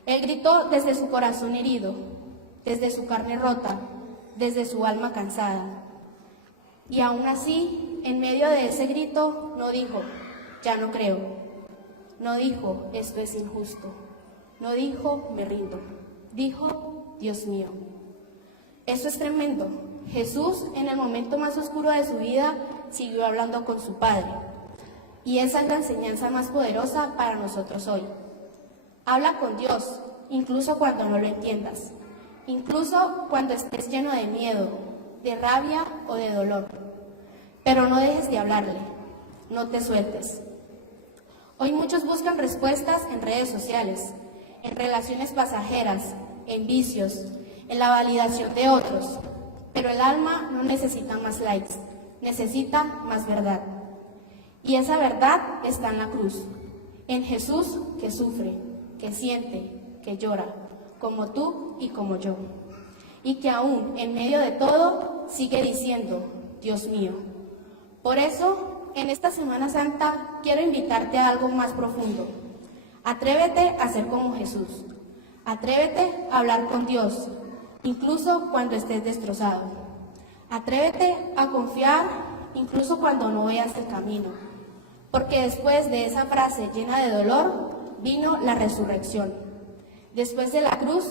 Él gritó desde su corazón herido, desde su carne rota, desde su alma cansada. Y aún así, en medio de ese grito, no dijo, ya no creo. No dijo, esto es injusto. No dijo, me rindo. Dijo, Dios mío. Eso es tremendo. Jesús, en el momento más oscuro de su vida, siguió hablando con su Padre. Y esa es la enseñanza más poderosa para nosotros hoy. Habla con Dios, incluso cuando no lo entiendas. Incluso cuando estés lleno de miedo, de rabia o de dolor. Pero no dejes de hablarle, no te sueltes. Hoy muchos buscan respuestas en redes sociales, en relaciones pasajeras, en vicios, en la validación de otros. Pero el alma no necesita más likes, necesita más verdad. Y esa verdad está en la cruz, en Jesús que sufre, que siente, que llora, como tú y como yo. Y que aún en medio de todo sigue diciendo, Dios mío. Por eso, en esta Semana Santa quiero invitarte a algo más profundo. Atrévete a ser como Jesús. Atrévete a hablar con Dios, incluso cuando estés destrozado. Atrévete a confiar incluso cuando no veas el camino. Porque después de esa frase llena de dolor, vino la resurrección. Después de la cruz,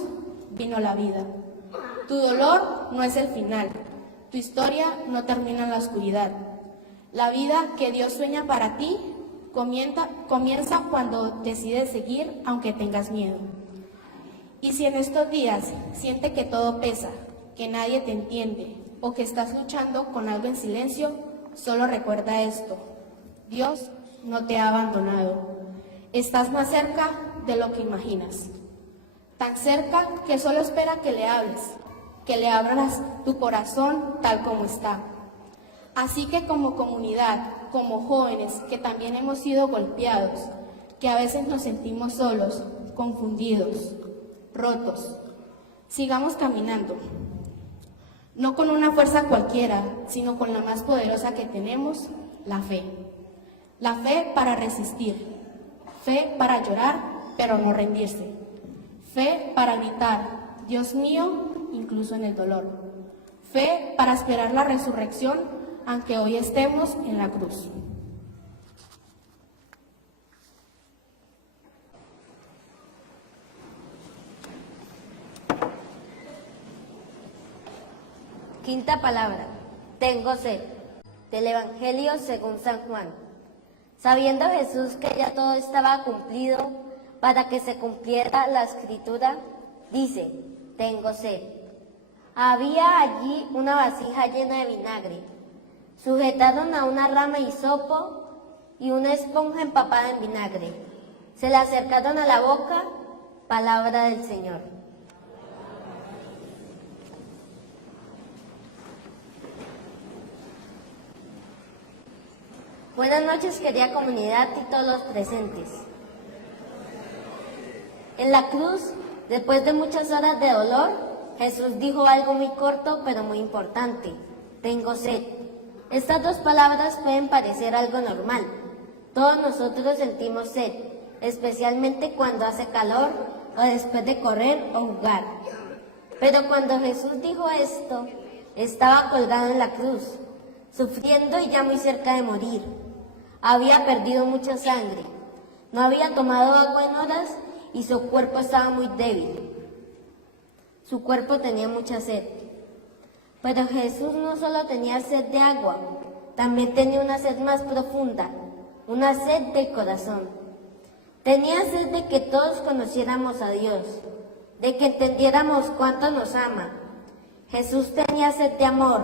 vino la vida. Tu dolor no es el final. Tu historia no termina en la oscuridad. La vida que Dios sueña para ti comienza cuando decides seguir aunque tengas miedo. Y si en estos días sientes que todo pesa, que nadie te entiende o que estás luchando con algo en silencio, solo recuerda esto: Dios no te ha abandonado. Estás más cerca de lo que imaginas. Tan cerca que solo espera que le hables, que le abras tu corazón tal como está. Así que como comunidad, como jóvenes que también hemos sido golpeados, que a veces nos sentimos solos, confundidos, rotos, sigamos caminando. No con una fuerza cualquiera, sino con la más poderosa que tenemos, la fe. La fe para resistir, fe para llorar, pero no rendirse. Fe para gritar, Dios mío, incluso en el dolor. Fe para esperar la resurrección, aunque hoy estemos en la cruz. Quinta palabra, tengo sed, del Evangelio según San Juan. Sabiendo Jesús que ya todo estaba cumplido, para que se cumpliera la escritura, dice, tengo sed. Había allí una vasija llena de vinagre. Sujetaron a una rama de hisopo y una esponja empapada en vinagre. Se la acercaron a la boca, palabra del Señor. Buenas noches, querida comunidad y todos los presentes. En la cruz, después de muchas horas de dolor, Jesús dijo algo muy corto pero muy importante: tengo sed. Estas dos palabras pueden parecer algo normal. Todos nosotros sentimos sed, especialmente cuando hace calor o después de correr o jugar. Pero cuando Jesús dijo esto, estaba colgado en la cruz, sufriendo y ya muy cerca de morir. Había perdido mucha sangre, no había tomado agua en horas y su cuerpo estaba muy débil. Su cuerpo tenía mucha sed. Pero Jesús no solo tenía sed de agua, también tenía una sed más profunda, una sed del corazón. Tenía sed de que todos conociéramos a Dios, de que entendiéramos cuánto nos ama. Jesús tenía sed de amor,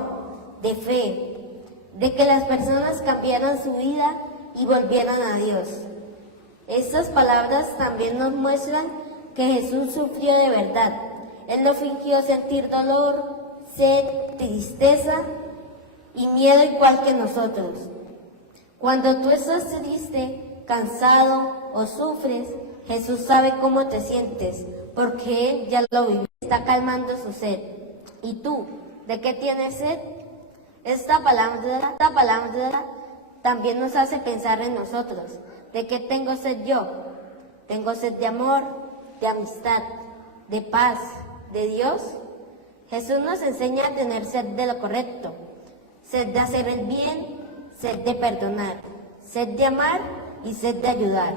de fe, de que las personas cambiaran su vida y volvieran a Dios. Estas palabras también nos muestran que Jesús sufrió de verdad. Él no fingió sentir dolor, sed, tristeza y miedo igual que nosotros. Cuando tú estás triste, cansado o sufres, Jesús sabe cómo te sientes, porque Él ya lo vivió. Está calmando su sed. ¿Y tú, de qué tienes sed? Esta palabra también nos hace pensar en nosotros. ¿De qué tengo sed yo? Tengo sed de amor, de amistad, de paz, de Dios. Jesús nos enseña a tener sed de lo correcto, sed de hacer el bien, sed de perdonar, sed de amar y sed de ayudar.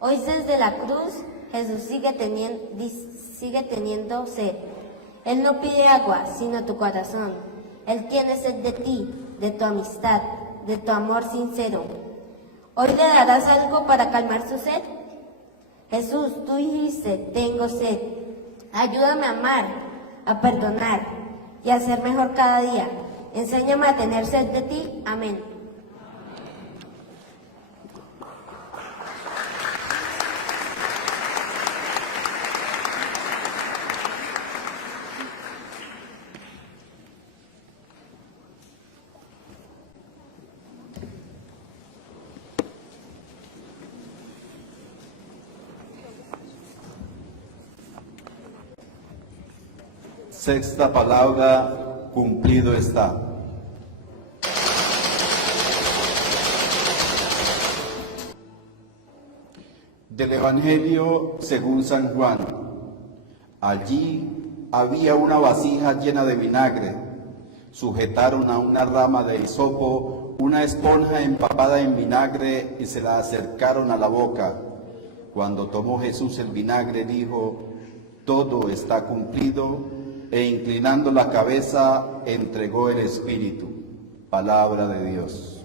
Hoy desde la cruz, Jesús sigue teniendo sed. Él no pide agua, sino tu corazón. Él tiene sed de ti, de tu amistad, de tu amor sincero. ¿Hoy le darás algo para calmar su sed? Jesús, tú dijiste, tengo sed. Ayúdame a amar, a perdonar y a ser mejor cada día. Enséñame a tener sed de ti. Amén. Sexta palabra, cumplido está. Del Evangelio según San Juan. Allí había una vasija llena de vinagre. Sujetaron a una rama de hisopo una esponja empapada en vinagre y se la acercaron a la boca. Cuando tomó Jesús el vinagre, dijo: todo está cumplido, e inclinando la cabeza, entregó el Espíritu. Palabra de Dios.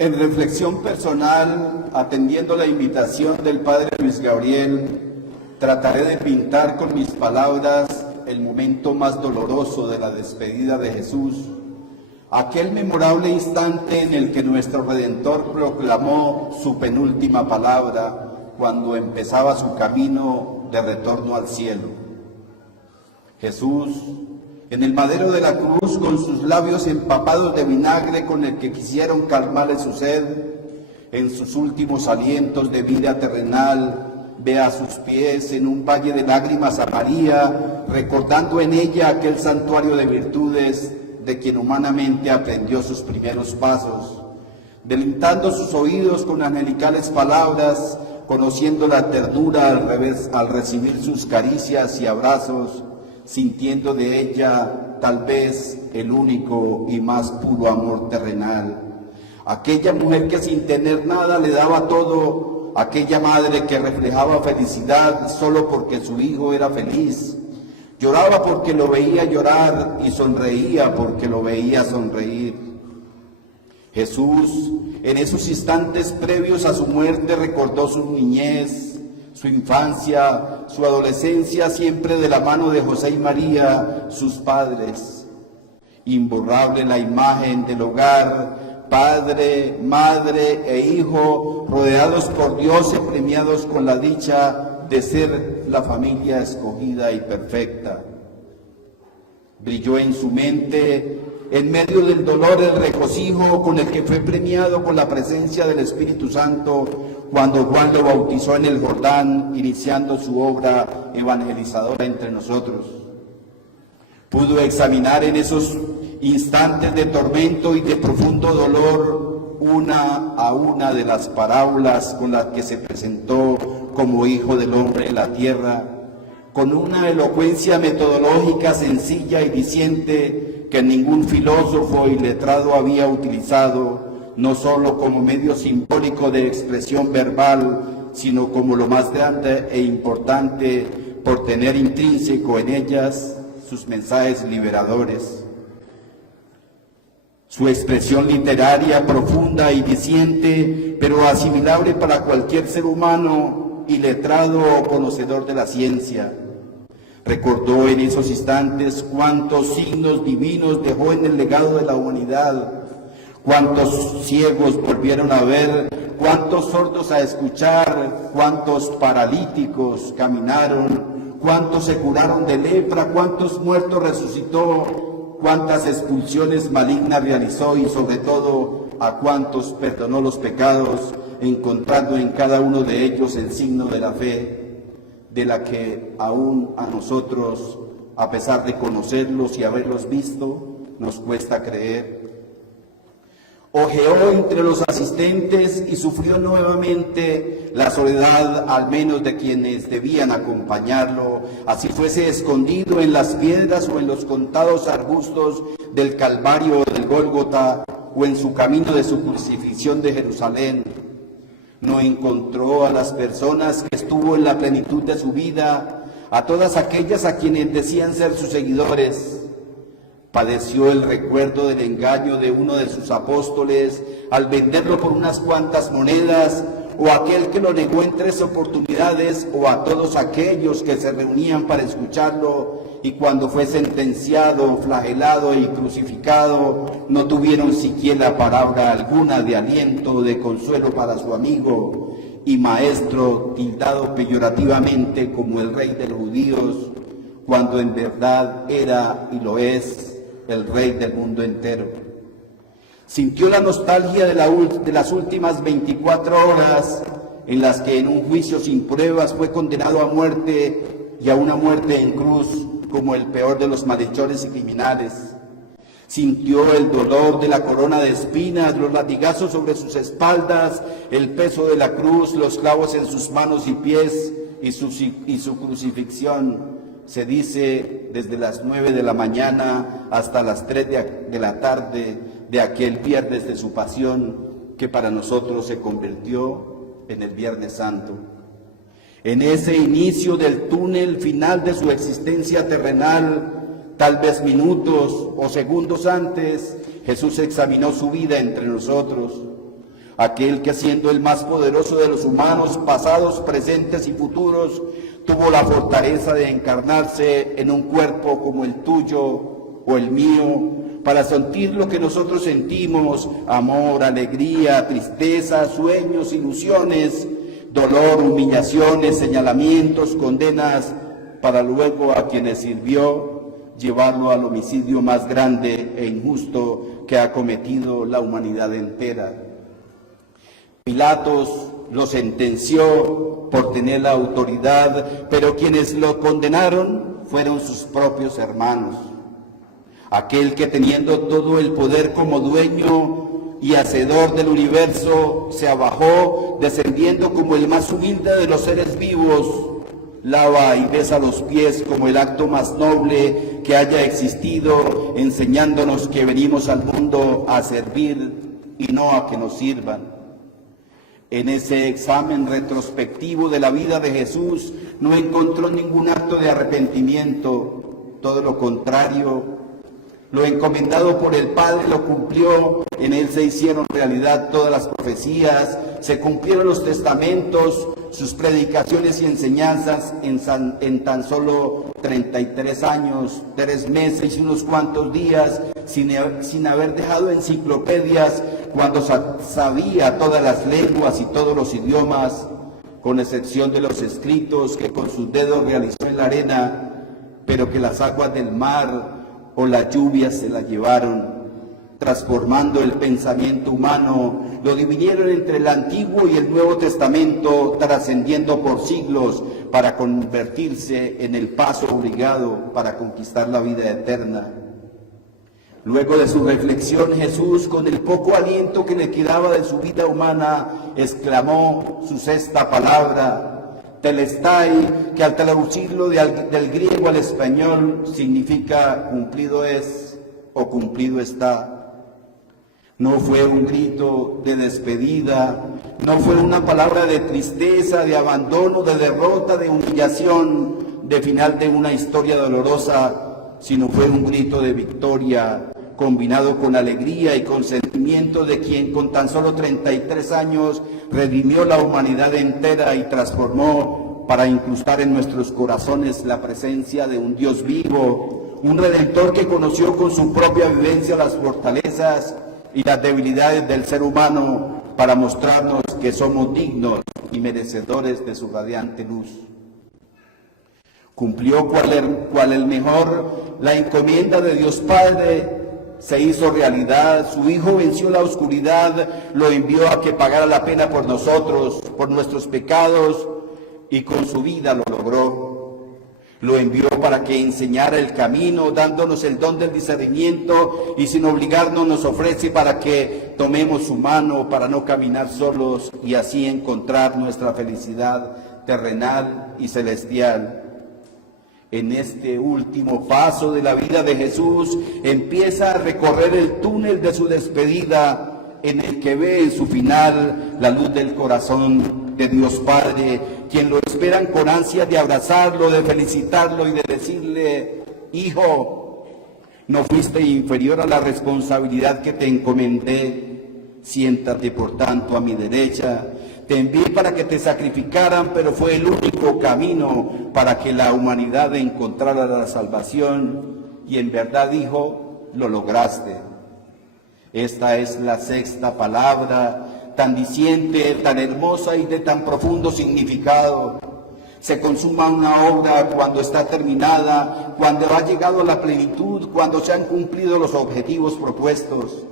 En reflexión personal, atendiendo la invitación del Padre Luis Gabriel, trataré de pintar con mis palabras el momento más doloroso de la despedida de Jesús, aquel memorable instante en el que nuestro Redentor proclamó su penúltima palabra cuando empezaba su camino de retorno al cielo. Jesús, en el madero de la cruz, con sus labios empapados de vinagre con el que quisieron calmarle su sed, en sus últimos alientos de vida terrenal, ve a sus pies en un valle de lágrimas a María, recordando en ella aquel santuario de virtudes de quien humanamente aprendió sus primeros pasos, deleitando sus oídos con angelicales palabras, conociendo la ternura al recibir sus caricias y abrazos, sintiendo de ella tal vez el único y más puro amor terrenal. Aquella mujer que sin tener nada le daba todo, aquella madre que reflejaba felicidad solo porque su hijo era feliz, lloraba porque lo veía llorar y sonreía porque lo veía sonreír. Jesús, en esos instantes previos a su muerte, recordó su niñez, su infancia, su adolescencia, siempre de la mano de José y María, sus padres. Imborrable la imagen del hogar, padre, madre e hijo, rodeados por Dios y premiados con la dicha de ser la familia escogida y perfecta. Brilló en su mente, en medio del dolor, el regocijo con el que fue premiado con la presencia del Espíritu Santo cuando Juan lo bautizó en el Jordán, iniciando su obra evangelizadora entre nosotros. Pudo examinar en esos instantes de tormento y de profundo dolor una a una de las parábolas con las que se presentó como Hijo del Hombre en la tierra, con una elocuencia metodológica sencilla y diciente que ningún filósofo y letrado había utilizado, no solo como medio simbólico de expresión verbal, sino como lo más grande e importante por tener intrínseco en ellas sus mensajes liberadores. Su expresión literaria profunda y diciente, pero asimilable para cualquier ser humano y letrado o conocedor de la ciencia. Recordó en esos instantes cuántos signos divinos dejó en el legado de la humanidad, cuántos ciegos volvieron a ver, cuántos sordos a escuchar, cuántos paralíticos caminaron, cuántos se curaron de lepra, cuántos muertos resucitó, cuántas expulsiones malignas realizó y sobre todo a cuántos perdonó los pecados, encontrando en cada uno de ellos el signo de la fe, de la que aún a nosotros, a pesar de conocerlos y haberlos visto, nos cuesta creer. Ojeó entre los asistentes y sufrió nuevamente la soledad, al menos de quienes debían acompañarlo, así fuese escondido en las piedras o en los contados arbustos del Calvario o del Gólgota, o en su camino de su crucifixión de Jerusalén. No encontró a las personas que estuvo en la plenitud de su vida, a todas aquellas a quienes decían ser sus seguidores. Padeció el recuerdo del engaño de uno de sus apóstoles al venderlo por unas cuantas monedas, o aquel que lo negó en 3 oportunidades, o a todos aquellos que se reunían para escucharlo y cuando fue sentenciado, flagelado y crucificado, no tuvieron siquiera palabra alguna de aliento o de consuelo para su amigo y maestro, tildado peyorativamente como el rey de los judíos, cuando en verdad era y lo es el Rey del mundo entero. Sintió la nostalgia de las últimas 24 horas en las que en un juicio sin pruebas fue condenado a muerte, y a una muerte en cruz como el peor de los malhechores y criminales. Sintió el dolor de la corona de espinas, los latigazos sobre sus espaldas, el peso de la cruz, los clavos en sus manos y pies y su crucifixión. se dice desde las 9 de la mañana hasta las 3 de la tarde de aquel viernes de su pasión, que para nosotros se convirtió en el Viernes Santo. En ese inicio del túnel final de su existencia terrenal, tal vez minutos o segundos antes, Jesús examinó su vida entre nosotros. Aquel que, siendo el más poderoso de los humanos, pasados, presentes y futuros, tuvo la fortaleza de encarnarse en un cuerpo como el tuyo o el mío, para sentir lo que nosotros sentimos: amor, alegría, tristeza, sueños, ilusiones, dolor, humillaciones, señalamientos, condenas, para luego a quienes sirvió llevarlo al homicidio más grande e injusto que ha cometido la humanidad entera. Pilatos lo sentenció por tener la autoridad, pero quienes lo condenaron fueron sus propios hermanos. Aquel que, teniendo todo el poder como dueño y hacedor del universo, se abajó, descendiendo como el más humilde de los seres vivos, lava y besa los pies como el acto más noble que haya existido, enseñándonos que venimos al mundo a servir y no a que nos sirvan. En ese examen retrospectivo de la vida de Jesús no encontró ningún acto de arrepentimiento, todo lo contrario. Lo encomendado por el Padre lo cumplió, en él se hicieron realidad todas las profecías, se cumplieron los testamentos, sus predicaciones y enseñanzas en tan solo 33 años, 3 meses y unos cuantos días, sin haber dejado enciclopedias, cuando sabía todas las lenguas y todos los idiomas, con excepción de los escritos que con sus dedos realizó en la arena, pero que las aguas del mar o la lluvia se la llevaron, transformando el pensamiento humano, lo dividieron entre el Antiguo y el Nuevo Testamento, trascendiendo por siglos para convertirse en el paso obligado para conquistar la vida eterna. Luego de su reflexión, Jesús, con el poco aliento que le quedaba de su vida humana, exclamó su sexta palabra, Telestai, que al traducirlo del griego al español significa cumplido es o cumplido está. No fue un grito de despedida, no fue una palabra de tristeza, de abandono, de derrota, de humillación, de final de una historia dolorosa, sino fue un grito de victoria, combinado con alegría y con sentimiento de quien con tan solo 33 años redimió la humanidad entera y transformó para incrustar en nuestros corazones la presencia de un Dios vivo, un Redentor que conoció con su propia vivencia las fortalezas y las debilidades del ser humano para mostrarnos que somos dignos y merecedores de su radiante luz. Cumplió cual el mejor la encomienda de Dios Padre, se hizo realidad, su Hijo venció la oscuridad, lo envió a que pagara la pena por nosotros, por nuestros pecados, y con su vida lo logró. Lo envió para que enseñara el camino, dándonos el don del discernimiento, y sin obligarnos nos ofrece para que tomemos su mano para no caminar solos y así encontrar nuestra felicidad terrenal y celestial. En este último paso de la vida de Jesús empieza a recorrer el túnel de su despedida, en el que ve en su final la luz del corazón de Dios Padre, quien lo esperan con ansias de abrazarlo, de felicitarlo y de decirle: Hijo, no fuiste inferior a la responsabilidad que te encomendé, siéntate por tanto a mi derecha. Te envié para que te sacrificaran, pero fue el único camino para que la humanidad encontrara la salvación. Y en verdad, Hijo, lo lograste. Esta es la sexta palabra, tan diciente, tan hermosa y de tan profundo significado. Se consuma una obra cuando está terminada, cuando ha llegado a la plenitud, cuando se han cumplido los objetivos propuestos.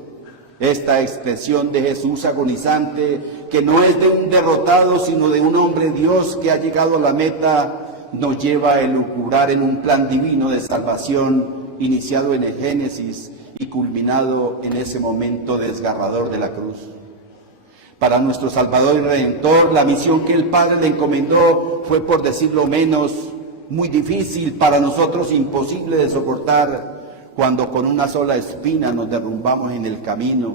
Esta expresión de Jesús agonizante, que no es de un derrotado, sino de un hombre Dios que ha llegado a la meta, nos lleva a elucubrar en un plan divino de salvación, iniciado en el Génesis y culminado en ese momento desgarrador de la cruz. Para nuestro Salvador y Redentor, la misión que el Padre le encomendó fue, por decirlo menos, muy difícil, para nosotros imposible de soportar, cuando con una sola espina nos derrumbamos en el camino.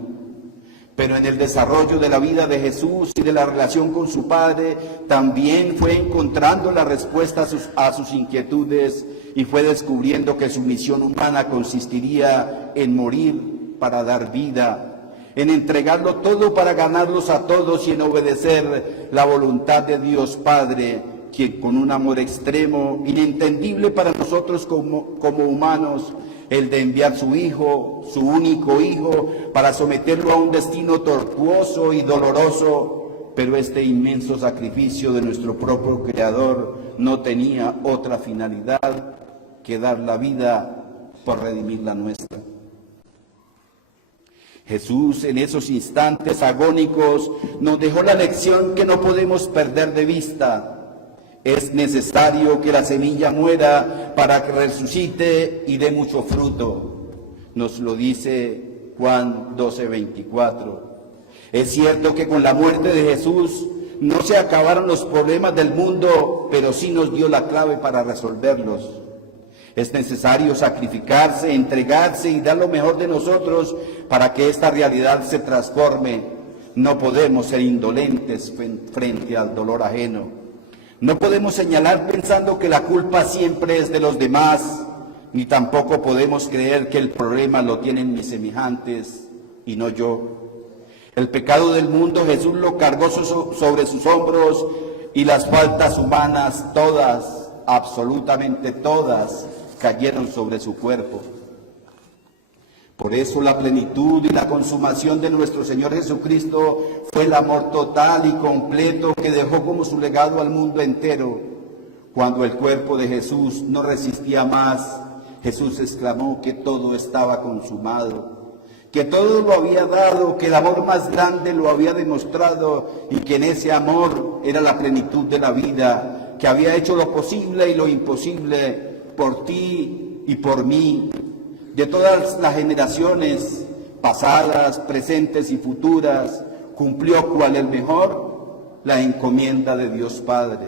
Pero en el desarrollo de la vida de Jesús y de la relación con su Padre, también fue encontrando la respuesta a sus inquietudes y fue descubriendo que su misión humana consistiría en morir para dar vida, en entregarlo todo para ganarlos a todos y en obedecer la voluntad de Dios Padre, quien con un amor extremo, inentendible para nosotros como humanos, el de enviar su Hijo, su único Hijo, para someterlo a un destino tortuoso y doloroso, pero este inmenso sacrificio de nuestro propio Creador no tenía otra finalidad que dar la vida por redimir la nuestra. Jesús en esos instantes agónicos nos dejó la lección que no podemos perder de vista. Es necesario que la semilla muera para que resucite y dé mucho fruto. Nos lo dice Juan 12:24. Es cierto que con la muerte de Jesús no se acabaron los problemas del mundo, pero sí nos dio la clave para resolverlos. Es necesario sacrificarse, entregarse y dar lo mejor de nosotros para que esta realidad se transforme. No podemos ser indolentes frente al dolor ajeno. No podemos señalar pensando que la culpa siempre es de los demás, ni tampoco podemos creer que el problema lo tienen mis semejantes y no yo. El pecado del mundo Jesús lo cargó sobre sus hombros y las faltas humanas todas, absolutamente todas, cayeron sobre su cuerpo. Por eso la plenitud y la consumación de nuestro Señor Jesucristo fue el amor total y completo que dejó como su legado al mundo entero. Cuando el cuerpo de Jesús no resistía más, Jesús exclamó que todo estaba consumado, que todo lo había dado, que el amor más grande lo había demostrado y que en ese amor era la plenitud de la vida, que había hecho lo posible y lo imposible por ti y por mí. De todas las generaciones pasadas, presentes y futuras, cumplió cual el mejor, la encomienda de Dios Padre.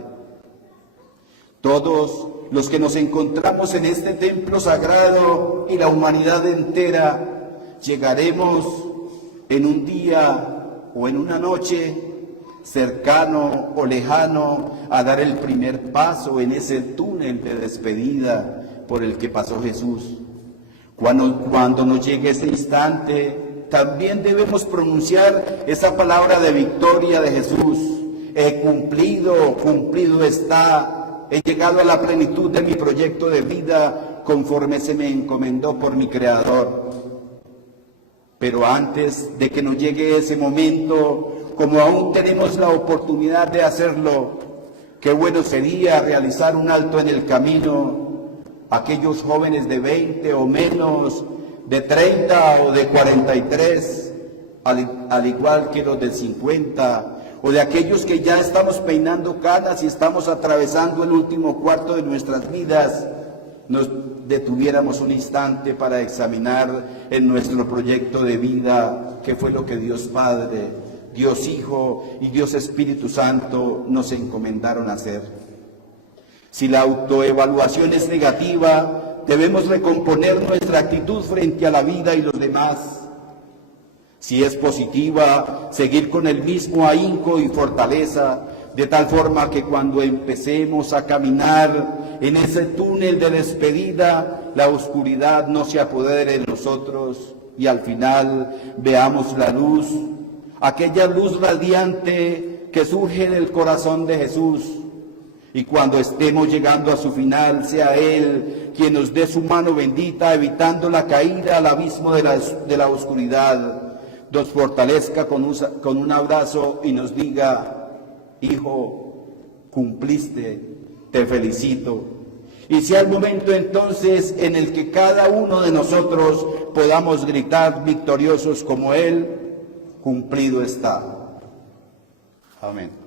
Todos los que nos encontramos en este templo sagrado y la humanidad entera, llegaremos en un día o en una noche, cercano o lejano, a dar el primer paso en ese túnel de despedida por el que pasó Jesús. Cuando nos llegue ese instante, también debemos pronunciar esa palabra de victoria de Jesús. He cumplido, cumplido está. He llegado a la plenitud de mi proyecto de vida conforme se me encomendó por mi Creador. Pero antes de que nos llegue ese momento, como aún tenemos la oportunidad de hacerlo, qué bueno sería realizar un alto en el camino. Aquellos jóvenes de 20 o menos, de 30 o de 43, al igual que los de 50, o de aquellos que ya estamos peinando canas y estamos atravesando el último cuarto de nuestras vidas, nos detuviéramos un instante para examinar en nuestro proyecto de vida qué fue lo que Dios Padre, Dios Hijo y Dios Espíritu Santo nos encomendaron hacer. Si la autoevaluación es negativa, debemos recomponer nuestra actitud frente a la vida y los demás. Si es positiva, seguir con el mismo ahínco y fortaleza, de tal forma que cuando empecemos a caminar en ese túnel de despedida, la oscuridad no se apodere de nosotros y al final veamos la luz, aquella luz radiante que surge del corazón de Jesús. Y cuando estemos llegando a su final, sea Él quien nos dé su mano bendita, evitando la caída al abismo de la oscuridad, nos fortalezca con un abrazo y nos diga: hijo, cumpliste, te felicito. Y sea el momento entonces en el que cada uno de nosotros podamos gritar victoriosos como Él: cumplido está. Amén.